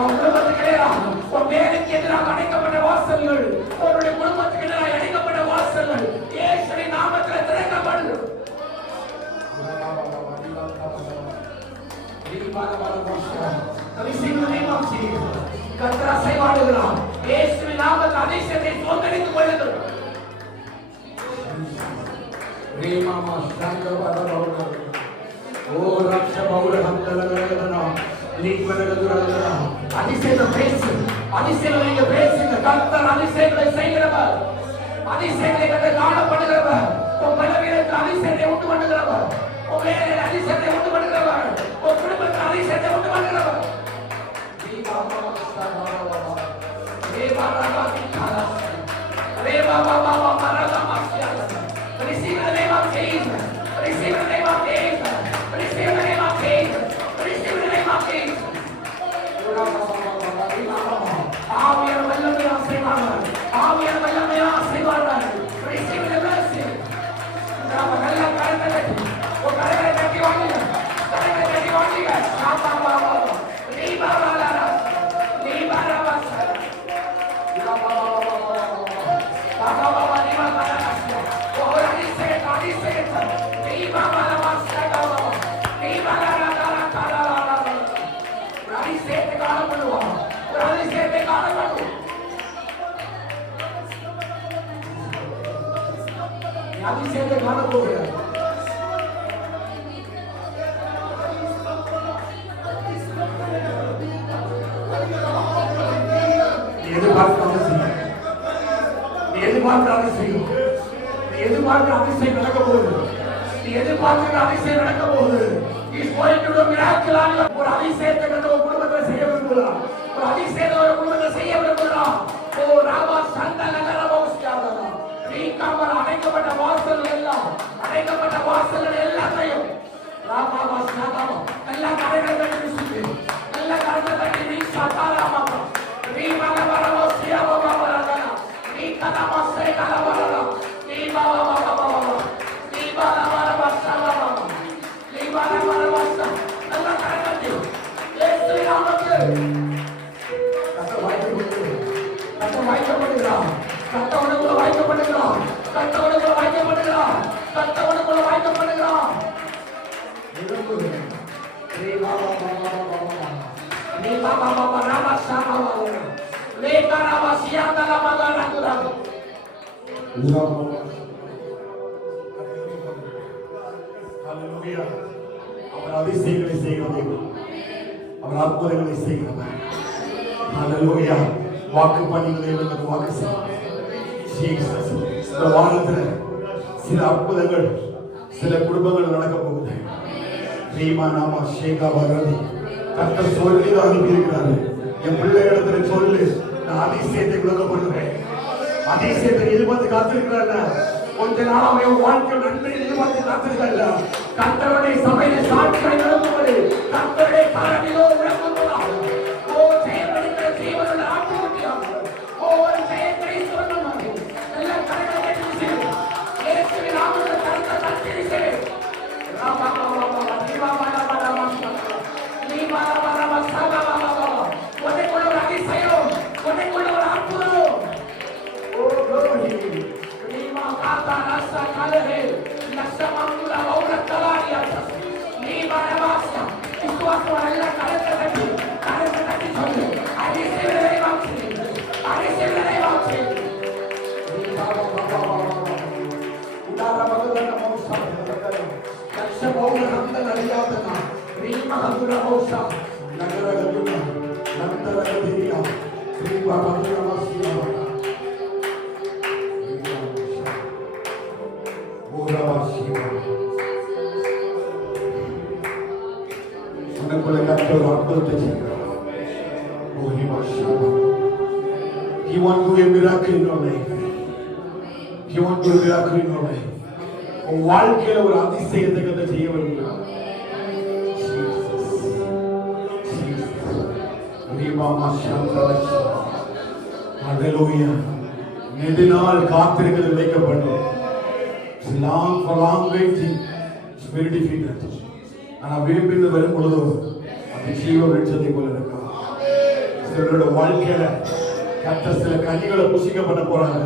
உன் குடும்பத்துக்கு எதிராக, உன் வேலைக்கு எதிராக அடைக்கப்பட்ட வாசல்கள், உன்னுடைய குடும்பத்துக்கு எதிராக அடைக்கப்பட்ட வாசல்கள் இயேசுவின் நாமத்தில் திறக்கப்படும். கர்த்தர் செய்வாடுகிறார். இயேசுவின் நாமத்தில் அதிசயத்தை சுதந்தரித்துக் கொள்ளுங்கள். அதிசயம் பேசு, அதிசயம் நீங்க பேசுங்க. கர்த்தர் அதிசயங்களை செய்கிறவர், அதிசயங்களை கண்டு காணப்படுகிறவர், உன் பலவீனத்தில் அதிசயத்தை உண்டு பண்ணுகிறவர், உன் வேலையில் அதிசயத்தை உண்டு பண்ணுகிறவர், உன் குடும்பத்தில் அதிசயத்தை உண்டு பண்ணுகிறவர். Receive the name of Jesus. Receive the name of Jesus. Receive the name of Jesus. Receive the name of Jesus. ஆவியானவர் வல்லமையாக செய்வார்கள், ஆவியானவர் வல்லமையாக செய்வார்கள். Receive the blessing. நாம நல்ல கரங்களை தட்டி, ஒரு கரங்களை தட்டி வாங்குங்க, கரங்களை தட்டி வாங்குங்க. சாப்பா பாபா நீ பாபாலா நீ பாபா பாபா பாபா நீ பாபா ஒரு அதிசயம் நீ பாபா நீ பாபா ஒரு அதிசயத்தை காணப்படுவோம், ஒரு அதிசயத்தை காணப்படுவோம். அதிசயத்தை காண போகிறார். எதிர்பார்க்க அதிசயம், எதிர்பார்க்க அதிசயம், எதிர்பார்க்க அதிசயம் நடக்க போகுது, எதிர்பார்க்க அதிசயம் நடக்க போகுது. He's going to do miracles. மிராக்கிளான ஒரு அதிசயத்தை ஒரு குடும்பத்தில் செய்ய விரும்புகிறார். ஒரு அதிசயத்தை ஒரு குடும்பத்தில் செய்ய விரும்புகிறார். ஓ ராமா சந்தன நரபோஸ்யாதனா ரீகாமர் அடைக்கப்பட்ட வாசல்கள் எல்லாம் அடைக்கப்பட்ட வாசல்கள் எல்லாத்தையும் ராமா வாசனாமா எல்லா கடைகளை விசுவே எல்லா கடைகளை நீ சாதாராமா ரீமான வரவோசியா பாபாரதா நீ கதமா சேகல வரதா நீ பாபா பாபா நீ பாபா வரவசா பாபா நீ பாபா வரவசா எல்லா கடைகளை இயேசு நாமத்தில் வைக்கப்படுகிறான். கர்த்தவனுக்குள்ள வைக்கப்படுகிறான். கர்த்தவனுக்குள்ள வைக்கப்படுகிறான். கர்த்தவனுக்குள்ள வைக்கப்படுகிறான். நீ பாபா பாபா ராமா சாமா லே கராபா சியாதல பாபா ரகுரா ஹalleluya. அவர் அதிசயங்களை செய்கிறவர். அவர் அற்புதங்களை செய்கிறவர். ஹalleluya. வாக்கு பண்ணிகளே வாக்கு ஜீசஸ். இந்த வாரத்தில் சில அற்புதங்கள் சில குடும்பங்கள் நடக்க போகுது. ரீமா நாமா ஷேகா வரதி கர்த்தர் சொல்லி அனுப்பி இருக்கிறாரு. என் பிள்ளைகளிடத்துல சொல்லு, நான் அதிசயத்தை விளக்க பண்ணுவேன். அதிசயத்தை எதிர்பார்த்து காத்திருக்கிறாங்க. கொஞ்ச நாளாவே வாழ்க்கை நன்மை எதிர்பார்த்து காத்திருக்கல. கர்த்தருடைய சபையில சாட்சிகளை நடத்துவது கர்த்தருடைய காரணியோ விளக்குவதாக. ஓ செயல்படுகிற ஜீவனுள்ள ஆட்டுக்குட்டியாக ஒவ்வொரு செயற்கை சொல்லணும். எல்லா கரைகளை செய்யும் இயேசுவின் நாமத்தில் கருத்தை தட்டி செய்யும். ராமா பாபா பாபா நீவா பாபா பாபா நீவா பாபா பாபா பாபா உனக்குள்ள ஒரு அதிசயம், உனக்குள்ள ஒரு அற்புதம். ஓ glory நீவா காத்தா ரசா கலரே லட்சமங்குல பௌர தலாரியா நீவா ரவாசா விசுவாசம் எல்லா கருத்தை தட்டி சொல்லு. அதிசயங்களை வாசி, அதிசயங்களை வாசி. நீவா பாபா பாபா உதார பகவன மோசா லட்ச பௌர ரந்த நரியாதனா ரீமா ஹந்துர மோசா நகர கதுனா நந்தர கதிரியா ரீமா ஹந்துர மோசியா ஓரவாசியா உனக்குள்ள கர்த்தர் அற்புதத்தை செய்கிறார். ஓரிவாசியா He wants to do a miracle in your life. He wants to do a miracle in your life. உன் வாழ்க்கையில ஒரு அதிசயத்தை கத்த செய்ய விரும்புகிறார். நெடுநாள் காத்திருக்கிறது வைக்கப்படும். ஆனா விரும்பிந்து வரும் பொழுது அது ஜீவ வெளிச்சத்தை போல இருக்கும். சிலரோட வாழ்க்கையில கத்த சில கனிகளை புசிக்க பண்ண போறாங்க.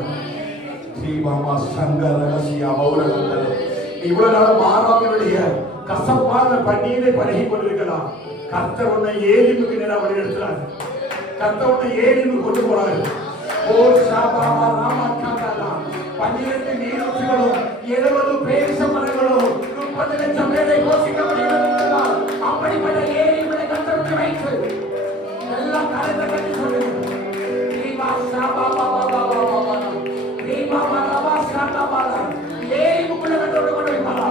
இவ்வளவு நாள் மாறாவினுடைய கசப்பான பன்னீரை பருகி கொண்டிருக்கலாம். கர்த்தர் உன்னை ஏலிமுக்கு நேரா வழி நடத்துறாரு. கர்த்தர் உன்னை ஏலிமுக்கு கொண்டு போறாரு. ஓ ஷாபாமா ராமா காந்தா 12 நீரூற்றுகளும் 70 பேரிச மரங்களும் 30 லட்சம் பேரை போஷிக்க முடியும். அப்படிப்பட்ட ஏலிமுகளை கர்த்தருக்கு வைத்து எல்லாம் கருத்தை கட்டி சொல்லுங்க. ரீமா ஷாபாமா பாபா பாபா ரீமா பாபா ஷாபாமா ஏலிமுக்குள்ள கட்டோடு கொண்டு வைப்பாரா?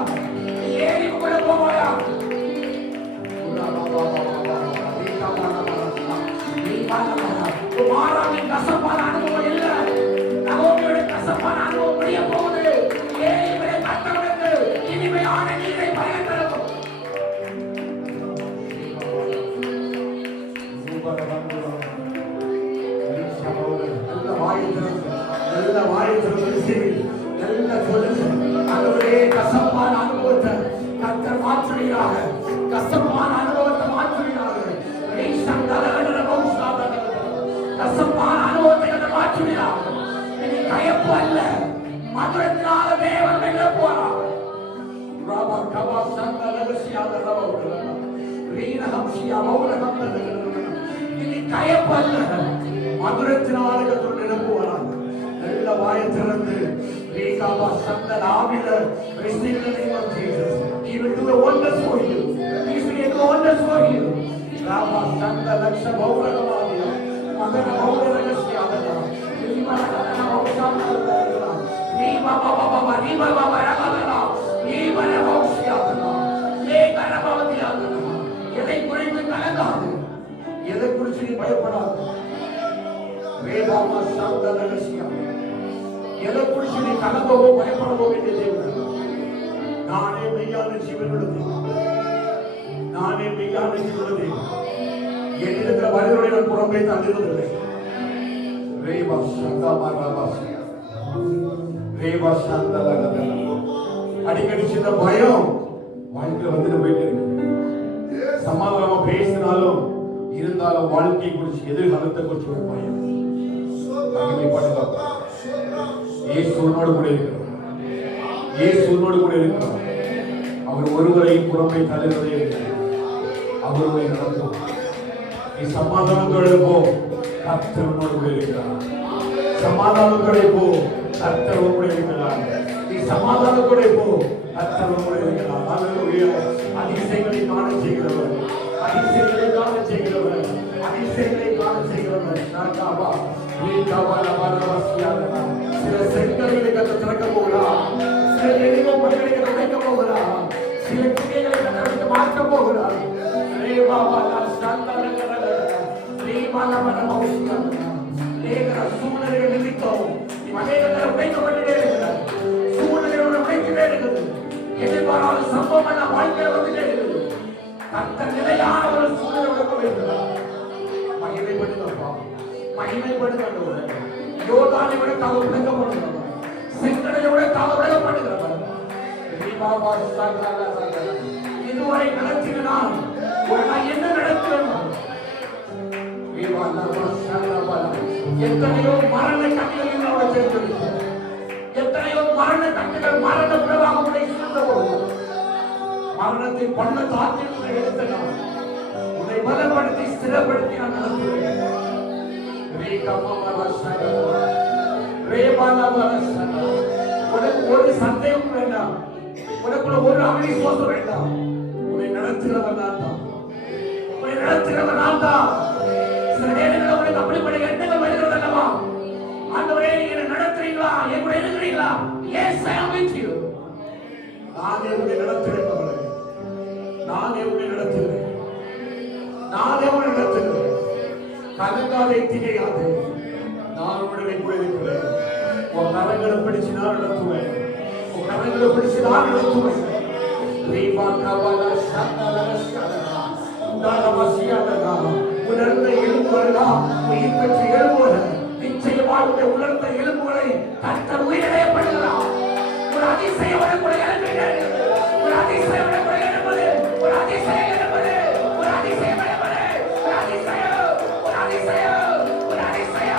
ஏலிமுக்குள்ள போவாயா? குமாராவின் கசப்பான அனுபவம் இல்ல, நகோமியோட கசப்பான அனுபவம் முடிய போகுது. ஏலிமுடைய கட்டவிடத்து இனிமையான நீரை பயன்படுத்தும். கசப்பான அனுபவத்தை கர்த்தர் மாற்றுகிறாக. கசப்பான அனுபவத்தை மாற்றுகிறாக. கசப்பான அனுபவத்தை கர்த்தர் மாற்றுகிறாக. இனி கயப்பு அல்ல, மதுரத்தினால தேவன் வெல்ல போறார். ராபா கபா சந்த லகசியாத ரவோ ரீனஹம்சியா மௌரகம் இனி கயப்பு அல்ல, மதுரத்தினால கர்த்தர் நிரப்புவாராக. நல்ல வாயை திறந்து ரீகாபா சந்த நாவில receive the name of Jesus. He will do a wonders for you. He will do wonders for you. Rafah சந்த லட்ச பௌரகவாதியா மகன பௌரகசியாதனா ரீமா கதன பௌசாமதனா ரீமா பாபா பாபா ரீமா பாபா ரகதனா ரீமா பௌசியாதனா லே கரபவதியாதனா பயப்படாது. வேதாமா சப்த ரகசியம். எதை குறித்து நீ கலங்கவோ பயப்படவோ வேண்டிய தேவை. நானே மெய்யான ஜீவனுள்ள தேவன். நானே மெய்யான ஜீவனுள்ள தேவன். என்னிடத்தில் வருகிறவரை நான் புறம்பே தள்ளுவதில்லை. ரேவா சங்கமா ரபாசியா. ரேவா சந்தலகதல. அடிக்கடி சின்ன பயம் வாழ்க்கை வந்துட்டு போயிட்டு இருக்கு. சமாதானமா பேசினாலும் இருந்தாலும் வாழ்க்கை குறித்து எதிர்காலத்தை குறித்து ஒரு பயம். இயேசு உன்னோடு கூட இருக்கிறார். இயேசு உன்னோடு கூட இருக்கிறார். அவர் ஒருவரை புறம்பை தள்ளுவதே இல்லை. அவருடைய நடக்கும். நீ சமாதானத்தோடு போ, கர்த்தர் உன்னோடு கூட இருக்கிறார். சமாதானத்தோடு போ, கர்த்தர் உன்னோடு இருக்கிறார். நீ சமாதானத்தோடு போ, கர்த்தர் உன்னோடு இருக்கிறார். ஹல்லேலூயா. அதிசயங்களை காண செய்கிறவர், அதிசயங்களை காண செய்கிறவர், அதிசயங்களை காண செய்கிறவர். நாகாபா நீகாபா லபரவசியாதனா. சில செங்கல்களை கர்த்தர் திறக்க போகிறார். சில எரிமோ மலைகளை கர்த்தர் வைக்க போகிறார். சில கிளைகளை கர்த்தர் மாற்ற போகிறார். ரேபாபா சந்தலகரல ரீமாலமனமௌசியா. நேகர சூழ்நிலைகள் நிமித்தம் மலைகளை உடைக்கப்பட்டே இருக்கிறார். சூழ்நிலையோடு உடைக்கவே இருக்கிறது. எதிர்பாராத சம்பவம் எல்லாம் வாழ்க்கையில வந்துட்டே இருக்குது. கர்த்தர் நிலையான ஒரு சூழ்நிலை உடைக்க வைக்கிறார். மகிமைப்படுத்தப்பா, மகிமைப்படுத்தப்பட்டவர். யோர்தானை விட கால உடைக்கப்படுகிறவர். செங்கடலை விட கால உடைக்கப்படுகிறவர். ரீபாபா சந்தலகரல. இதுவரை நடத்தினால் நான் என்ன நடக்கிறேன்? எத்தனையோ மரண கட்டுகளில் அவரை சேர்த்திருக்கிறார். எத்தனையோ மரண கட்டுகள் மரண பிறவாக உன்னை சூழ்ந்தபோது மரணத்தை பண்ண தாக்கில் எடுத்த நான் உன்னை பலப்படுத்தி ஸ்திரப்படுத்தி நான் நடத்துவேன். உனக்கு ஒரு சந்தேகம் வேண்டாம். உனக்குள்ள ஒரு அவிசுவாசம் வேண்டாம். உன்னை நடத்துகிறவன் நான் தான். உன்னை நடத்துகிறவன் நான் தான். சில நேரங்களில் உங்களுக்கு அப்படிப்பட்ட எண்ணங்கள் வருகிறது அல்லவா? ஆண்டவரே, நீங்க நடத்துறீங்களா? என் கூட இருக்கிறீங்களா? Yes, I am with you. நானே உன்னை நடத்துகிறேன். நானே உன்னை நடத்துகிறேன். நானே உன்னை நடத்துகிறேன். கலங்காதே, திகையாதே. நான் உன்னுடைய கூட இருக்கிறேன். உன் கரங்களை பிடிச்சு நான் நடத்துவேன். உன் கரங்களை பிடிச்சு நான் நடத்துவேன். ரீபா கபலா சந்தலகரல. உதாரமசியாதனா. உணர்ந்த எலும்புகளெல்லாம் உயிர் பெற்று எழும்புகள். நிச்சயமாக உணர்ந்த எலும்புகளை கர்த்தர் உயிரிழப்படுகிறார். ஒரு அதிசயம் கூட எழுப்பினார். ஒரு அதிசயம் கூட எழுப்பது. ஒரு அதிசயம் எழுப்பது. ஒரு அதிசயம் எழுப்பது. ஒரு அதிசயம். ஒரு அதிசயம். ஒரு அதிசயம்.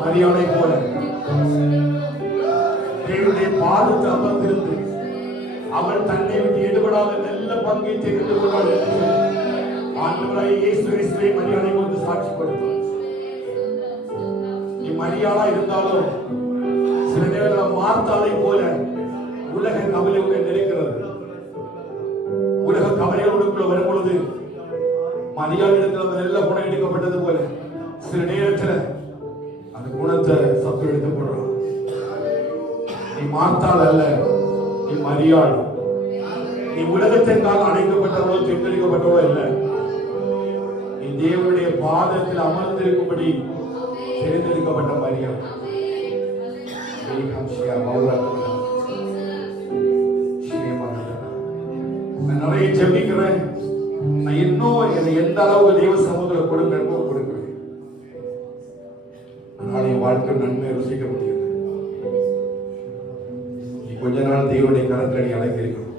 மரியாதை போல தேவனுடைய பாதத்தில் அமர்ந்திருந்து அவள் தன்னை விட்டு எடுபடாத நல்ல பங்கை தெரிந்து கொண்டாள் என்று ஆண்டவராகிய இயேசு கிறிஸ்துவை மரியாதை கொண்டு சாட்சிப்படுத்தும். நீ மரியாதை இருந்தாலும் சில நேரங்களில் மார்த்தாளை போல உலக கவலை உங்களை நெருக்கிறது. உலக கவலைகளுக்குள்ள வரும் பொழுது மதியானிடத்தில் நல்ல குணம் எடுக்கப்பட்டது போல சில நேரத்துல அந்த குணத்தை சத்து எடுத்து போடுறான். நீ மார்த்தாள் அல்ல, நீ மரியாள். நீ உலகத்திற்காக அழைக்கப்பட்டவளோ தேர்ந்தெடுக்கப்பட்டவளோ இல்லை. நீ தேவனுடைய பாதத்தில் அமர்ந்திருக்கும்படி தேர்ந்தெடுக்கப்பட்ட மரியாள். நான் நிறைய ஜெபிக்கிறேன். நான் இன்னும் என்னை எந்த அளவுக்கு தேவ சமூகத்தில் கொடுக்கணுமோ கொடுக்கிறேன். அதனால என் வாழ்க்கை நன்மை ருசிக்க முடியாது. நீ கொஞ்ச நாள் தேவனுடைய கரத்தில் நீ அழைத்திருக்கணும்.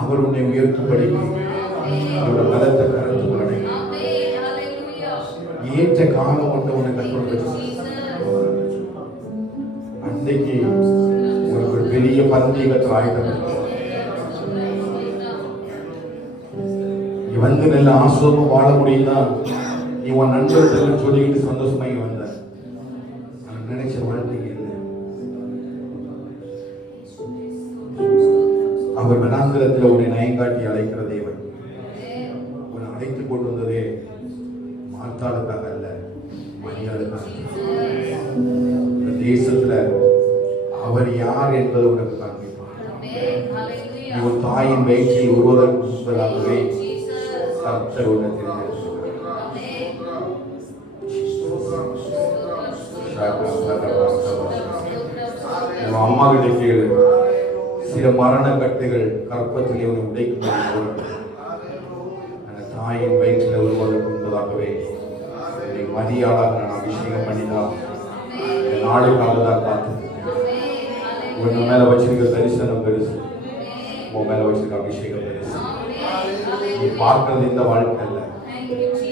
அவர் உன்னை உயர்த்தும்படி அவரோட பலத்த கருத்து அடைக்கணும். ஏற்ற காலம் ஒன்று உன்னை கற்றுக் அன்றைக்கு உனக்கு ஒரு பெரிய பந்தயத்தில் ஆயுதம் நீ வந்து நல்ல ஆசுவமா வாழ முடியுதா? நீ உன் நண்பர்கள் சொல்லிக்கிட்டு சந்தோஷமா இங்க வந்த நினைச்ச வாழ்க்கைக்கு இல்லை. அவர் வனாந்திரத்தில் உன்னை நயங்காட்டி அழைக்கிற தேவன். உன்னை அழைத்துக் கொண்டு வந்ததே மார்த்தாளுக்காக அல்ல, மரியாளுக்காக. தேசத்துல அவர் யார் என்பதை உனக்கு காண்பிப்பார். நீ உன் தாயின் வயிற்றில் உருவதற்கு முன்பதாகவே கர்த்தர் உன்னை தெரிந்தெடுத்தார். அம்மா கிட்ட கேளு. சில மரண கட்டுகள் கற்பத்திலே உன்னை உடைக்கும். தாயின் வயிற்றில் உருவதற்கு முன்பதாகவே மரியாளாக நான் அபிஷேகம் பண்ணிதான் நாளுக்காக தான் பார்த்து உன் மேல வச்சிருக்க தரிசனம் பெருசு, உன் மேல வச்சிருக்க அபிஷேகம் பெருசு. நீ பார்க்கிறது இந்த வாழ்க்கை அல்ல,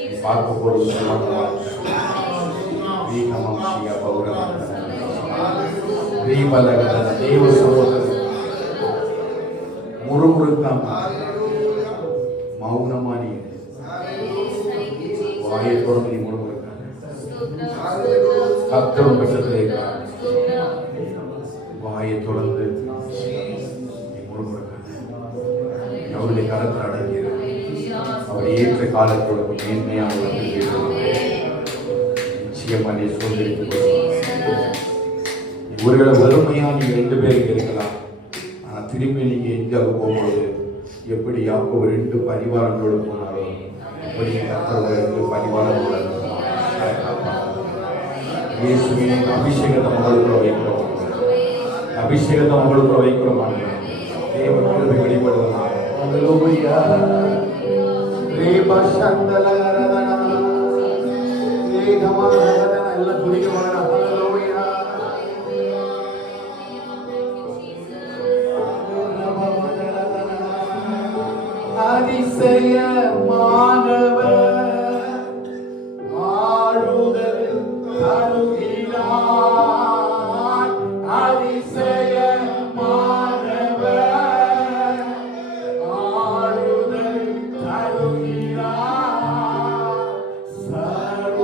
நீ பார்க்க போறது தேவ சமூகத்தில் முறுமுறுக்காம மௌனமா நீ வாயை தொடர்ந்து நீ முறுமுறுக்காம கர்த்தர் பட்சத்தில் இருக்கிறார். வாயை தொடர்ந்து நீ முறுமுறுக்காம அவருடைய கரத்தில் அடங்கியிரு. அவர் ஏற்ற காலத்தோட மேன்மையாக நிச்சயமா நீ சொல்லிருக்கு. ஒருவேளை வறுமையா நீங்க 2 பேருக்கு இருக்கலாம். ஆனா திரும்பி நீங்க எங்காக போகும்போது எப்படி யாக்கோபு 2 பரிவாரங்களோடு போனாரோ அப்படி கர்த்தர் 2 பரிவாரங்களோட இயேசுவின் அபிஷேகத்தை மகளுக்குள்ள வைக்கிறோம். அபிஷேகத்தை மகளுக்குள்ள வைக்கிறோம். தேவ கிருபை வெளிப்படுவதாக. ஹல்லேலூயா. எல்லாம் துதிக்கமான ஹல்லேலூயா. அதிசயமானவர் ஆளுதல் தருகிறார். அதிசயமானவர் ஆளுதல் தருகிறார். சர்வ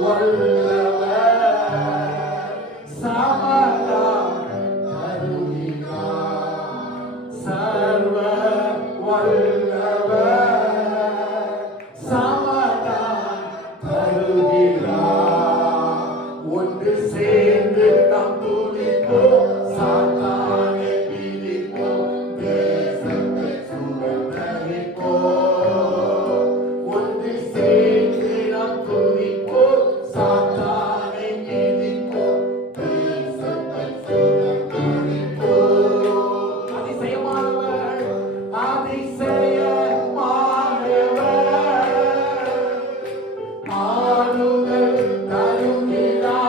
வல்லவர் சமாதானம் தருகிறார். சர்வ ஒன்று சேர்ந்து நாம் துதிப்போம், சாத்தானை பிடிப்போம், தேசத்தை சுதந்தரிப்போம். ஒன்று சேர்ந்து நாம் துதிப்போம், சாத்தானை பிடிப்போம், தேசத்தை சுதந்தரிப்போம். அதிசயமானவர், அதிசயமானவர் ஆளுதல் தருகிறார்.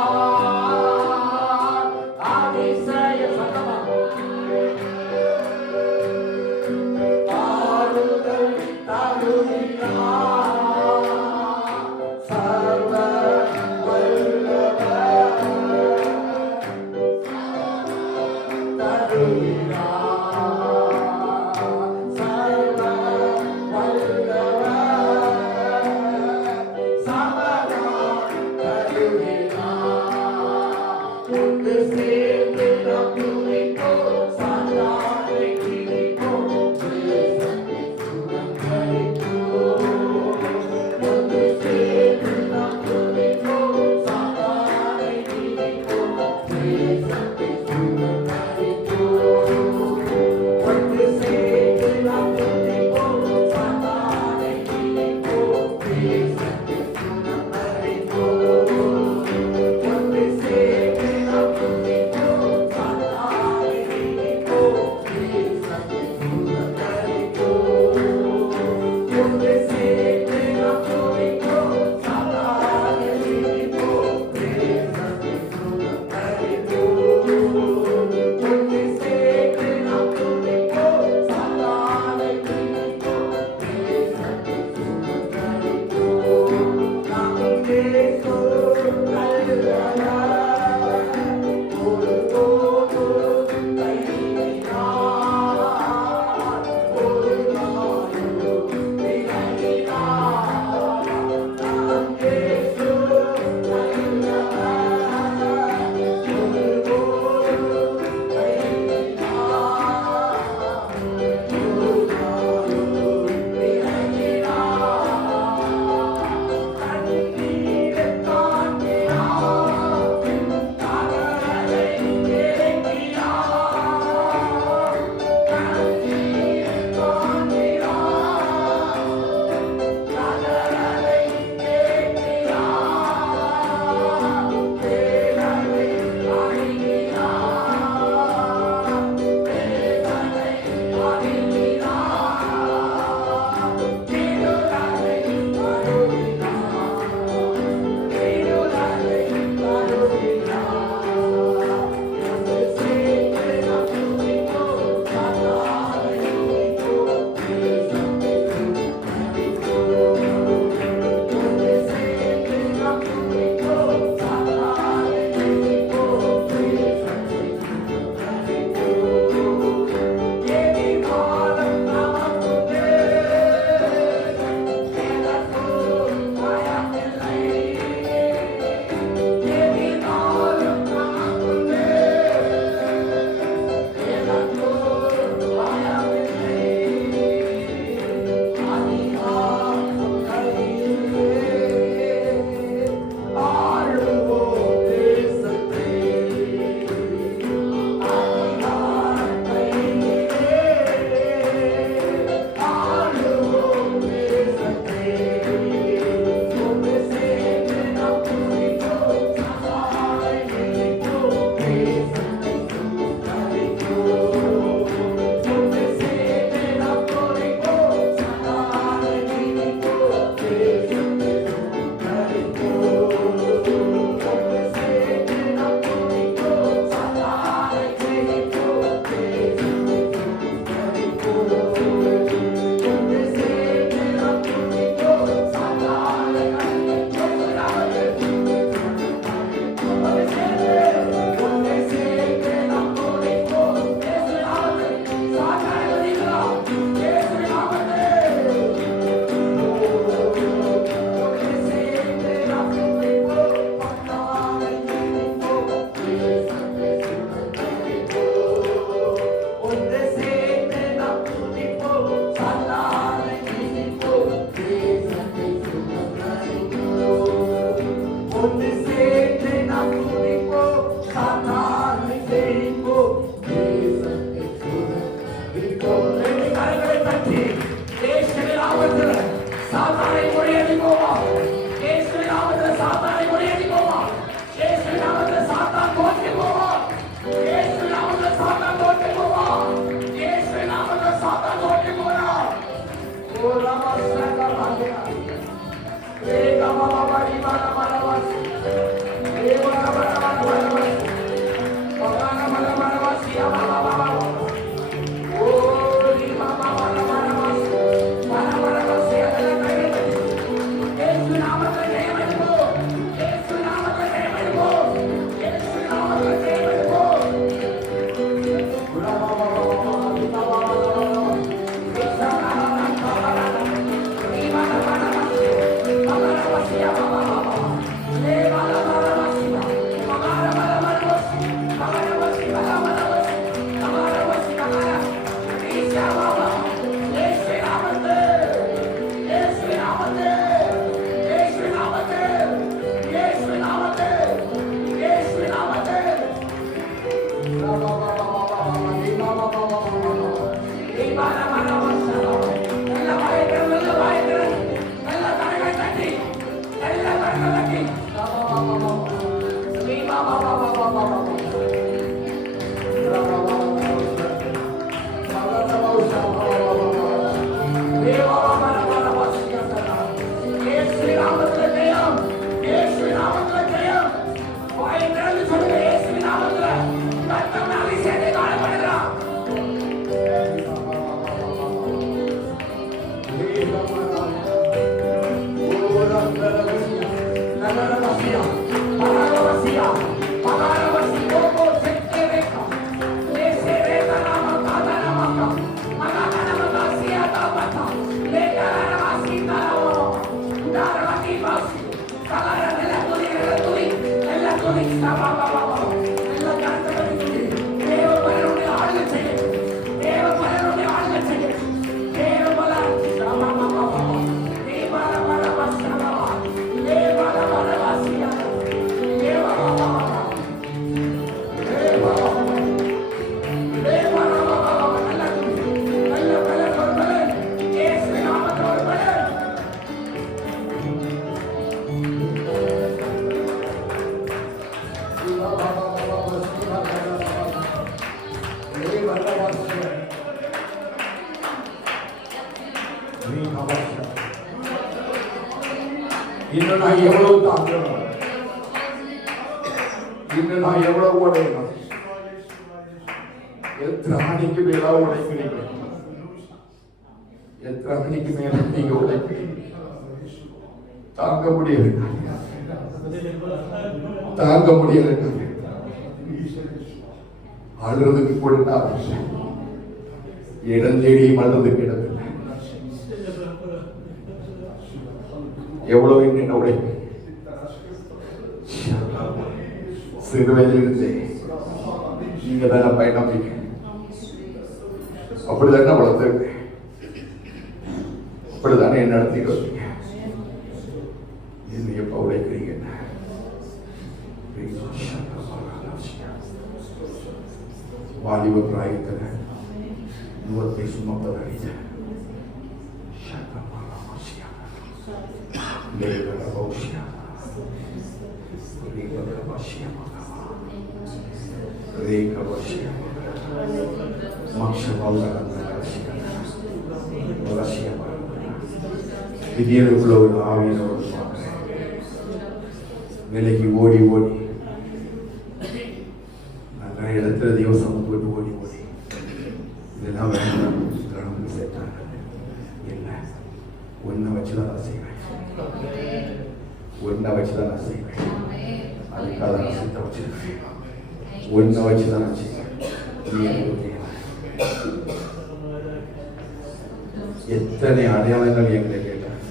அதிசய சத்தமா ஆளுதல் தருகிறார். சர்வ வல்லவர் தருகிறார். சர்வ வல்லவர் சமாதானம் தருகிறார். ஒன்று சேர்ந்து நாம் துதிப்போம், இன்னும் நான் எவ்வளவு தாங்கணும், இன்னும் நான் எவ்வளவு உடையணும், எத்தனை மணிக்கு மேல உடைக்கிறீங்க, எத்தனை மணிக்கு மேல நீங்க உடைக்கிறீங்க, தாங்க முடியல, தாங்க முடியல, அழுறதுக்கு கூட இடம் தேடி அழுறதுக்கு இடமில்லை. எவ்வளவு என்ன உடைப்பு, சிறு வயதிலிருந்து நீங்க தானே பயணம், அப்படிதானே வளர்த்துருக்கு, அப்படித்தானே என்ன நடத்திட்டு வரீங்க, என்ன எப்ப உடைக்கிறீங்க? வாலிப பிராயத்தில் யுவத்தை சுமப்பது அறிந்த திடீர்னுக்குள்ள ஒரு ஆவியில ஒரு விலைக்கு ஓடி ஓடி நிறைய இடத்துல தேவசம் போட்டு ஓடி ஓடி இதெல்லாம் வேண்டாம் கடவுள் சேர்த்தாங்க. இல்லை, ஒன்றை வச்சுதான் நான் செய்வேன், ஒன்றை வச்சுதான் நான் செய்வேன், அதுக்காக நான் சித்த வச்சிருக்கேன், ஒன்றை வச்சுதான் நான் செய்வேன். எத்தனை அடையாளங்கள் எங்களை கேட்டார்,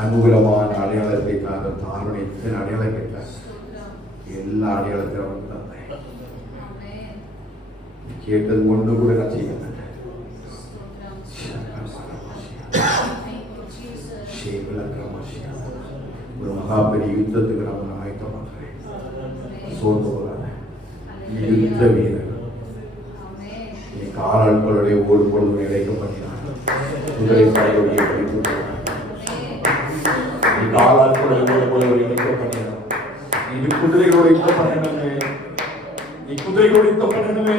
அனுகூலமான அடையாளத்தை தாருடைய எத்தனை அடையாளம் கேட்டார், எல்லா அடையாளத்தையும் அவன் தந்தேன். கேட்டது ஒன்று கூட நான் செய்ய மாட்டேன். ஒரு மகாபெரிய யுத்தத்துக்கு நம்ம ஆயத்தம் பண்றேன். சோர்ந்து போறாங்க, யுத்த வீரர் காலாட்களுடைய ஓடு பொழுது இழைக்க பண்ணினார். குதிரை படையுடைய காலாட்களுடைய ஓடு பொழுது இழைக்க பண்ணினார். இது குதிரைகளோட யுத்தம் பண்ணணுமே, நீ குதிரைகளோட யுத்தம் பண்ணணுமே.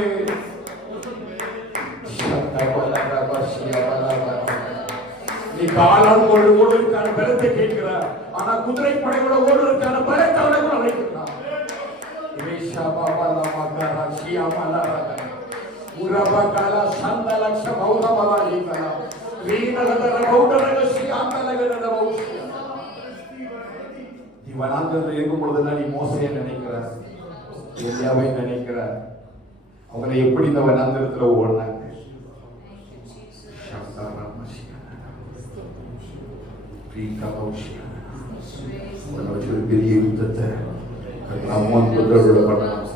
நீ காலால் ஓடுவதற்கான பலத்தை கேட்கிறார், ஆனா குதிரை படையோட ஓடுவதற்கான பலத்தை அவனுக்கு அழைக்கிறார். வனாந்தரத்தில் இருக்கும் பொழுதுதான் நீ மோசையை நினைக்கிற, எலியாவை நினைக்கிற, அவனை எப்படி இந்த வனாந்தரத்துல ஓடினாங்க. பெரிய யுத்தத்தை அம்மன் புத்திரர்களோட பண்ணணும்.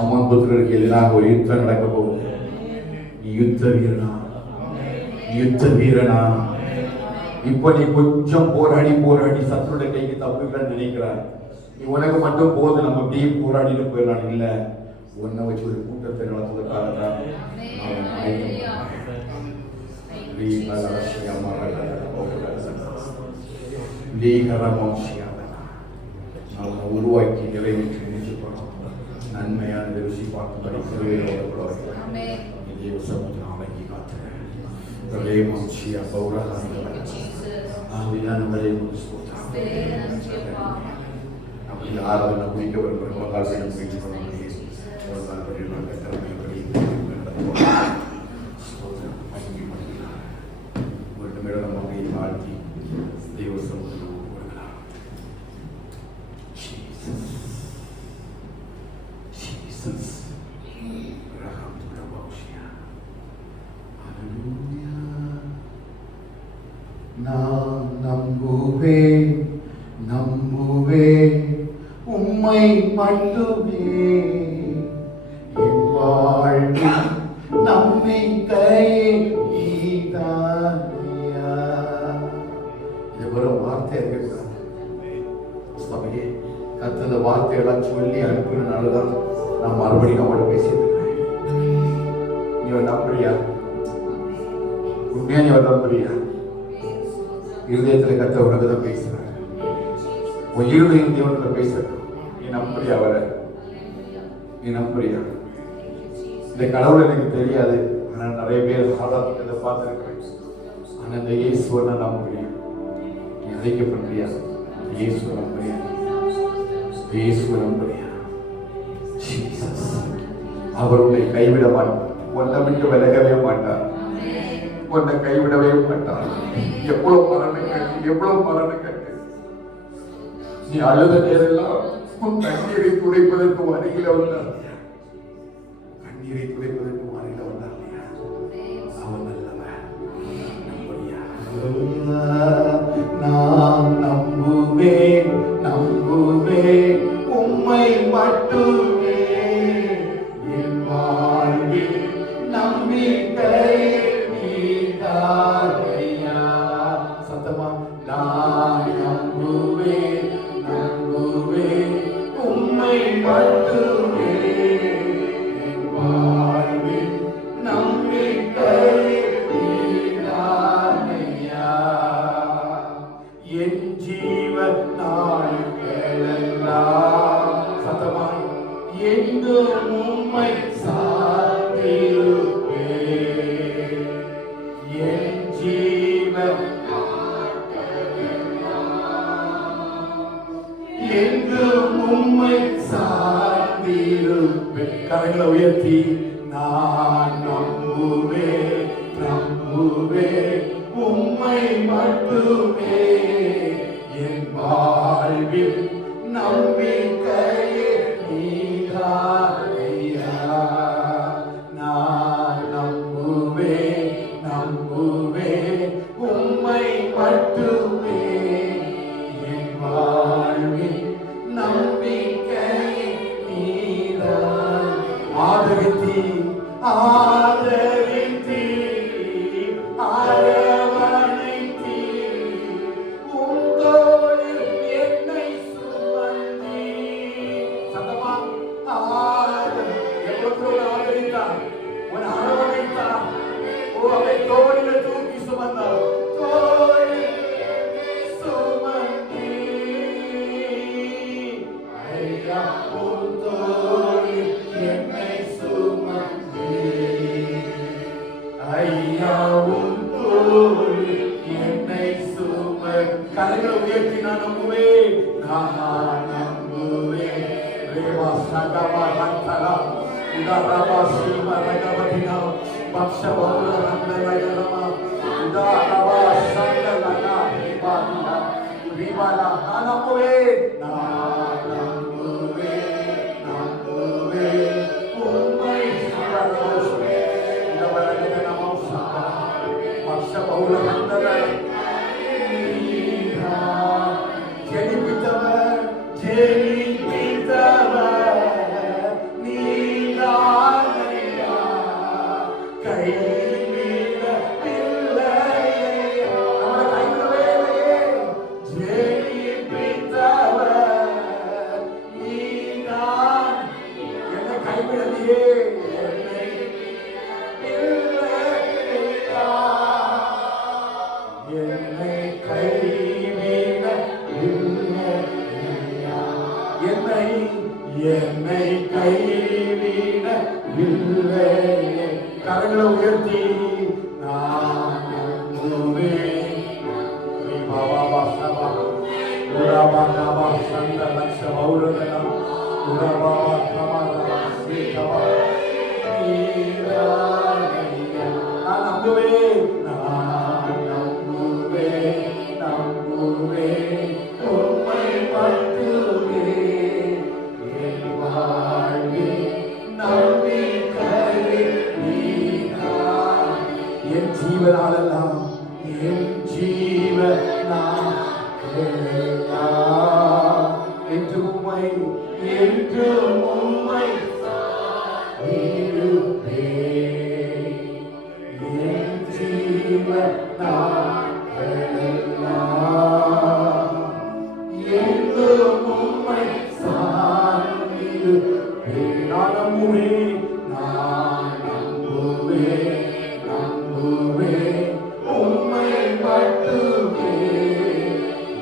அம்மன் புத்திரருக்கு எதிராக ஒரு யுத்தம் நடக்க போகுது. யுத்த வீரனா, யுத்த வீரனா. இப்ப நீ கொஞ்சம் போராடி போராடி சத்துருடைய கைக்கு தப்புக்கன்னு நினைக்கிறார். நீ உனக்கு மட்டும் போது, நம்ம அப்படியே போராடிட்டு போயிடலாம். இல்ல, உன்னை வச்சு ஒரு கூட்டத்தை நடத்துவதற்காக தான் உருவாக்கி நிறைவேற்றி நினைச்சு போறோம். நன்மையான ருசி பார்க்கும்படி திருவையோட சமுத்திரம் அடங்கி காத்துறேன். அப்படி ஆராதனை குடிக்க வருகிற கால்விடம் முயற்சி பண்ண வாழ்த்தி தெய்வ சமுதிரம் வருகிறார். நான் நம்புவேன் நம்புவேன் உம்மை மட்டுமே, என் வாழ்வில் நம்பிக்கை நீதானியா. இது ஒரு வார்த்தை இருக்கக்கூடாது. கத்தத வார்த்தையெல்லாம் சொல்லி அனுப்பினால்தான் நான் மறுபடியும் அவளை பேசியிருக்கேன். நீ நம்புறியா? உண்மையா நீ நம்புறியா? இருதயத்தில் கத்த உனக்கு தான் பேசுறாரு. உன் இருதயம் தேவனத்துல பேசட்டும். நீ நம்புறியா அவரை? நீ நம்புறியா? இந்த கடவுள் எனக்கு தெரியாது, ஆனா நிறைய பேர் சாதாரண பார்த்துருக்கிறேன். ஆனா இந்த இயேசுவை நான் நம்புறேன். அழைக்கப்படுறியா? இயேசு நம்புறியா? இயேசு நம்புறியா? ஜீசஸ் அவர் உன்னை கைவிட மாட்டார். உன்னை விட்டு விலகவே மாட்டார். உன்னை கைவிடவே மாட்டார். எவ்வளவு மரணம் கட்டு, எவ்வளவு மரணம் கட்டு. நீ அழுத நேரெல்லாம் உன் கண்ணீரை துடைப்பதற்கு அருகில வந்தார். கண்ணீரை துடைப்பதற்கு அருகில வந்தார். அவன் நல்லவன். நம்புறியா? நான் நம்புவேன், நம்புவேன் உம்மை மட்டுமே. என் வாழ்வில் நம்பிக்கை நீதானையா. சத்தமா நான் நம்புவேன், நம்புவேன் உம்மை மட்டுமே. என் வாழ்வில் நம்பிக்கை நீதானையா. என் ஜீவ நாட்களெல்லாம் சத்தமா எங்கும் உம்மை சார்ந்திருப்பேன். என் ஜீவ எங்கும் உம்மை சார்ந்திருப்பேன். கரங்களை உயர்த்தி நான் நம்புவேன், நம்புவேன் உம்மை மட்டுமே. என் வாழ்வில் நம்பிக்கையே நீதானையா. நான் நம்புவேன், நம்புவேன் உம்மை மட்டுமே. என் வாழ்வில் நம்பிக்கையே நீதான். ஆதரித்தி ஆதரித்தி அரவணைத்தி உம் தோளில் என்னை சுமந்தி. சத்தமா எவ்வளவு ஆதரித்தார், உன் அரவணைத்தார். ஓ அவரை தோளில் தூக்கி சுமந்தார். தோளில் சுமந்தி. ஐயா உன் தோளில் என்னை சுமந்தி. ஐயா உன் தோளில் என்னை சுமந்தி. கரங்களை உயர்த்தி நான் நம்புவேன், நான் நம்புவேன். ரேவா சகவா ரத்தலா உதரவா சீம ரகவதினா பக்ஷவௌர ரந்தலகரமா உதரவா சங்கலகா ரிபாலா ரிபாலா. நான் நம்புவேன், நான் நம்புவேன், நம்புவேன் உம்மை சுரதோஷமே. இந்த வரகத நமோஷா பக்ஷவௌர ரந்தலகா ஜெனிபித்தவர் ஜெனிபித்தவர் நீதானையா. கைவிடவில்லையே, நம்மளை கைவிடவே இல்லையே. ஜெனிபித்தவர் நீதான். என்னை கைவிடலையே, என்னை இல்லையா. என்னை கைவிட இல்லையா. என்னை கைவிட இல்லையே. கரங்களை உயர்த்தி நான் நம்புவேன். பாபா சபா உரபா கபா சந்த லட்ச பௌரதனா உரபா கபா சீகவா நீரானையா. நான் நம்புவேன், நான் நம்புவேன், நம்புவேன் உம்மை மட்டுமே. என் வாழ்வில் நம்பிக்கை நீதான். என் ஜீவனாலெல்லாம், என் ஜீவனாலெல்லாம் என்று உம்மை, என்று உம்மை சார்ந்திருப்பேன். என் ஜீவனாலெல்லாம் என்றும் உம்மை சார்ந்திருப்பேன். நான் நம்புவேன், நான் நம்புவேன், நம்புவேன் உம்மை மட்டுமே.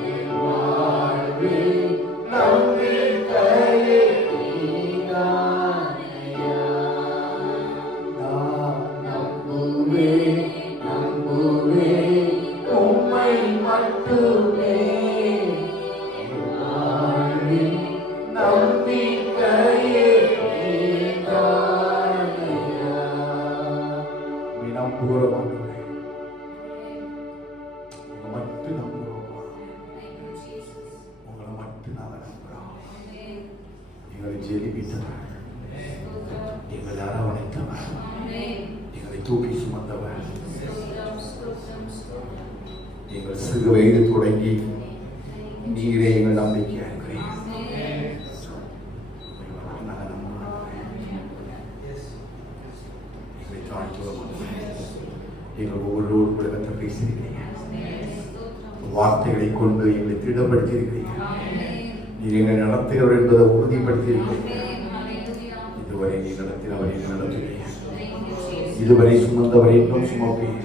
என் வாழ்வில் நம்பிக்கையே நீதானையா. நான் நம்புவேன், நம்புவேன் உம்மை மட்டுமே. ஆண்டவரே. உங்களை மட்டும் நம்புறோம். உங்களை மட்டும் நாங்கள் நம்புறோம். எங்களை ஜெயிப்பித்தவர், எங்களை அரவணைத்தவர், எங்களை தூக்கி சுமந்தவர், எங்கள் சிறு வயது தொடங்கி நீரே எங்கள் நம்பிக்கையா இருக்கிறீர். நாங்கள் நம்புகிறோம். எங்களை தாழ்த்துவோம். எங்கள் ஒவ்வொருவரோடு கூட கற்று பேசியிருக்கிறீங்க. வார்த்தைகளை கொண்டு எங்களை திடப்படுத்தி இருக்கிறீங்க. நீர் எங்களை நடத்துகிறவர் என்பதை உறுதிப்படுத்தி இருக்கிறீங்க. இதுவரை நீ நடத்தினவரை நடத்துகிறீங்க. இதுவரை சுமந்தவர் இன்னும் சுமப்பீர்.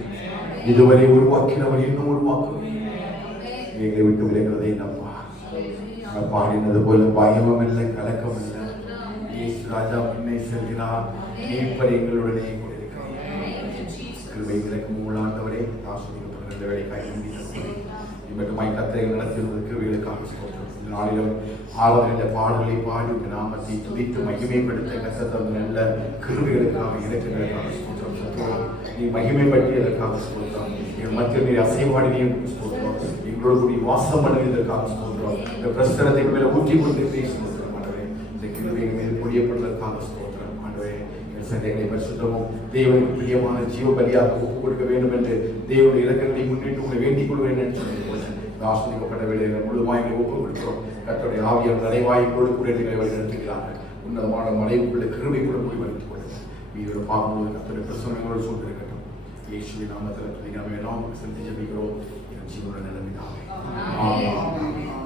இதுவரை உருவாக்கினவர் இன்னும் உருவாக்குவீர். எங்களை விட்டு விலகிறதை நம்பா. பாடினது போல பயமும் இல்லை, கலக்கம் இல்லை. இயேசு ராஜா பின்னே செல்கிறார். நீப்பர் எங்களுடனே கூட இருக்கிறீர். கிருபை இறக்கும் உள்ளாண்டவரே, ஆசீர்வதிக்கப்பட்ட வேலைக்காய் நன்றி. இம்மட்டுமாய் கர்த்தரை நடத்துவதற்கு கிருபைகளுக்காக ஸ்தோத்திரம். இந்த நாளிலும் ஆராதனை பாடலை பாடி உங்கள் நாமத்தை துதித்து மகிமைப்படுத்த கர்த்தர் தந்த நல்ல கிருபைகளுக்காக இலக்குகளுக்காக ஸ்தோத்திரம். சத்தோம் நீ மகிமைப்படுத்தியதற்காக ஸ்தோத்திரம். எங்கள் மத்தியில் நீர் அசைவாடினையும் ஸ்தோத்திரம். எங்களோடு கூடி வாசம் பண்ணுவதற்காக ஸ்தோத்திரம். இந்த பிரசனத்தை மேல ஊற்றி கொண்டு பேசுவதற்கு ஆண்டவரே, இந்த கிருபைகள் மேல் பொழியப்படுவதற்காக ஸ்தோத்திரம். ஆண்டவரே, எங்கள் சண்டைகளை பரிசுத்தமும் தேவனுக்கு பிரியமான ஜீவ பலியாக ஒப்புக் கொடுக்க வேண்டும் என்று தேவனுடைய இலக்கங்களை முன்னிட்டு உங்களை வேண்டிக் கொள்வேன் என்று சொல்லி ஆஸ்வதிக்கப்பட்ட வேலைகளை முழுமையாக ஒப்புக் கொடுக்கிறோம். கர்த்தருடைய ஆவியார் நிறைவாய் கொடுக்கூடிய எங்களை வழிநடத்துகிறார்கள். உன்னதமான மலைக்குள்ள கிருபை கூட முடிவெடுத்துக் கொள்ளுங்கள். வீரோட பார்க்கும்போது கர்த்தருடைய பிரசனங்களோடு சூழ்ந்திருக்கட்டும். இயேசுவின் நாமத்தில் நாம் எல்லாம் செலுத்தி ஜெபிக்கிறோம். என் ஜீவனுடைய நிலைமையாக. ஆமென்.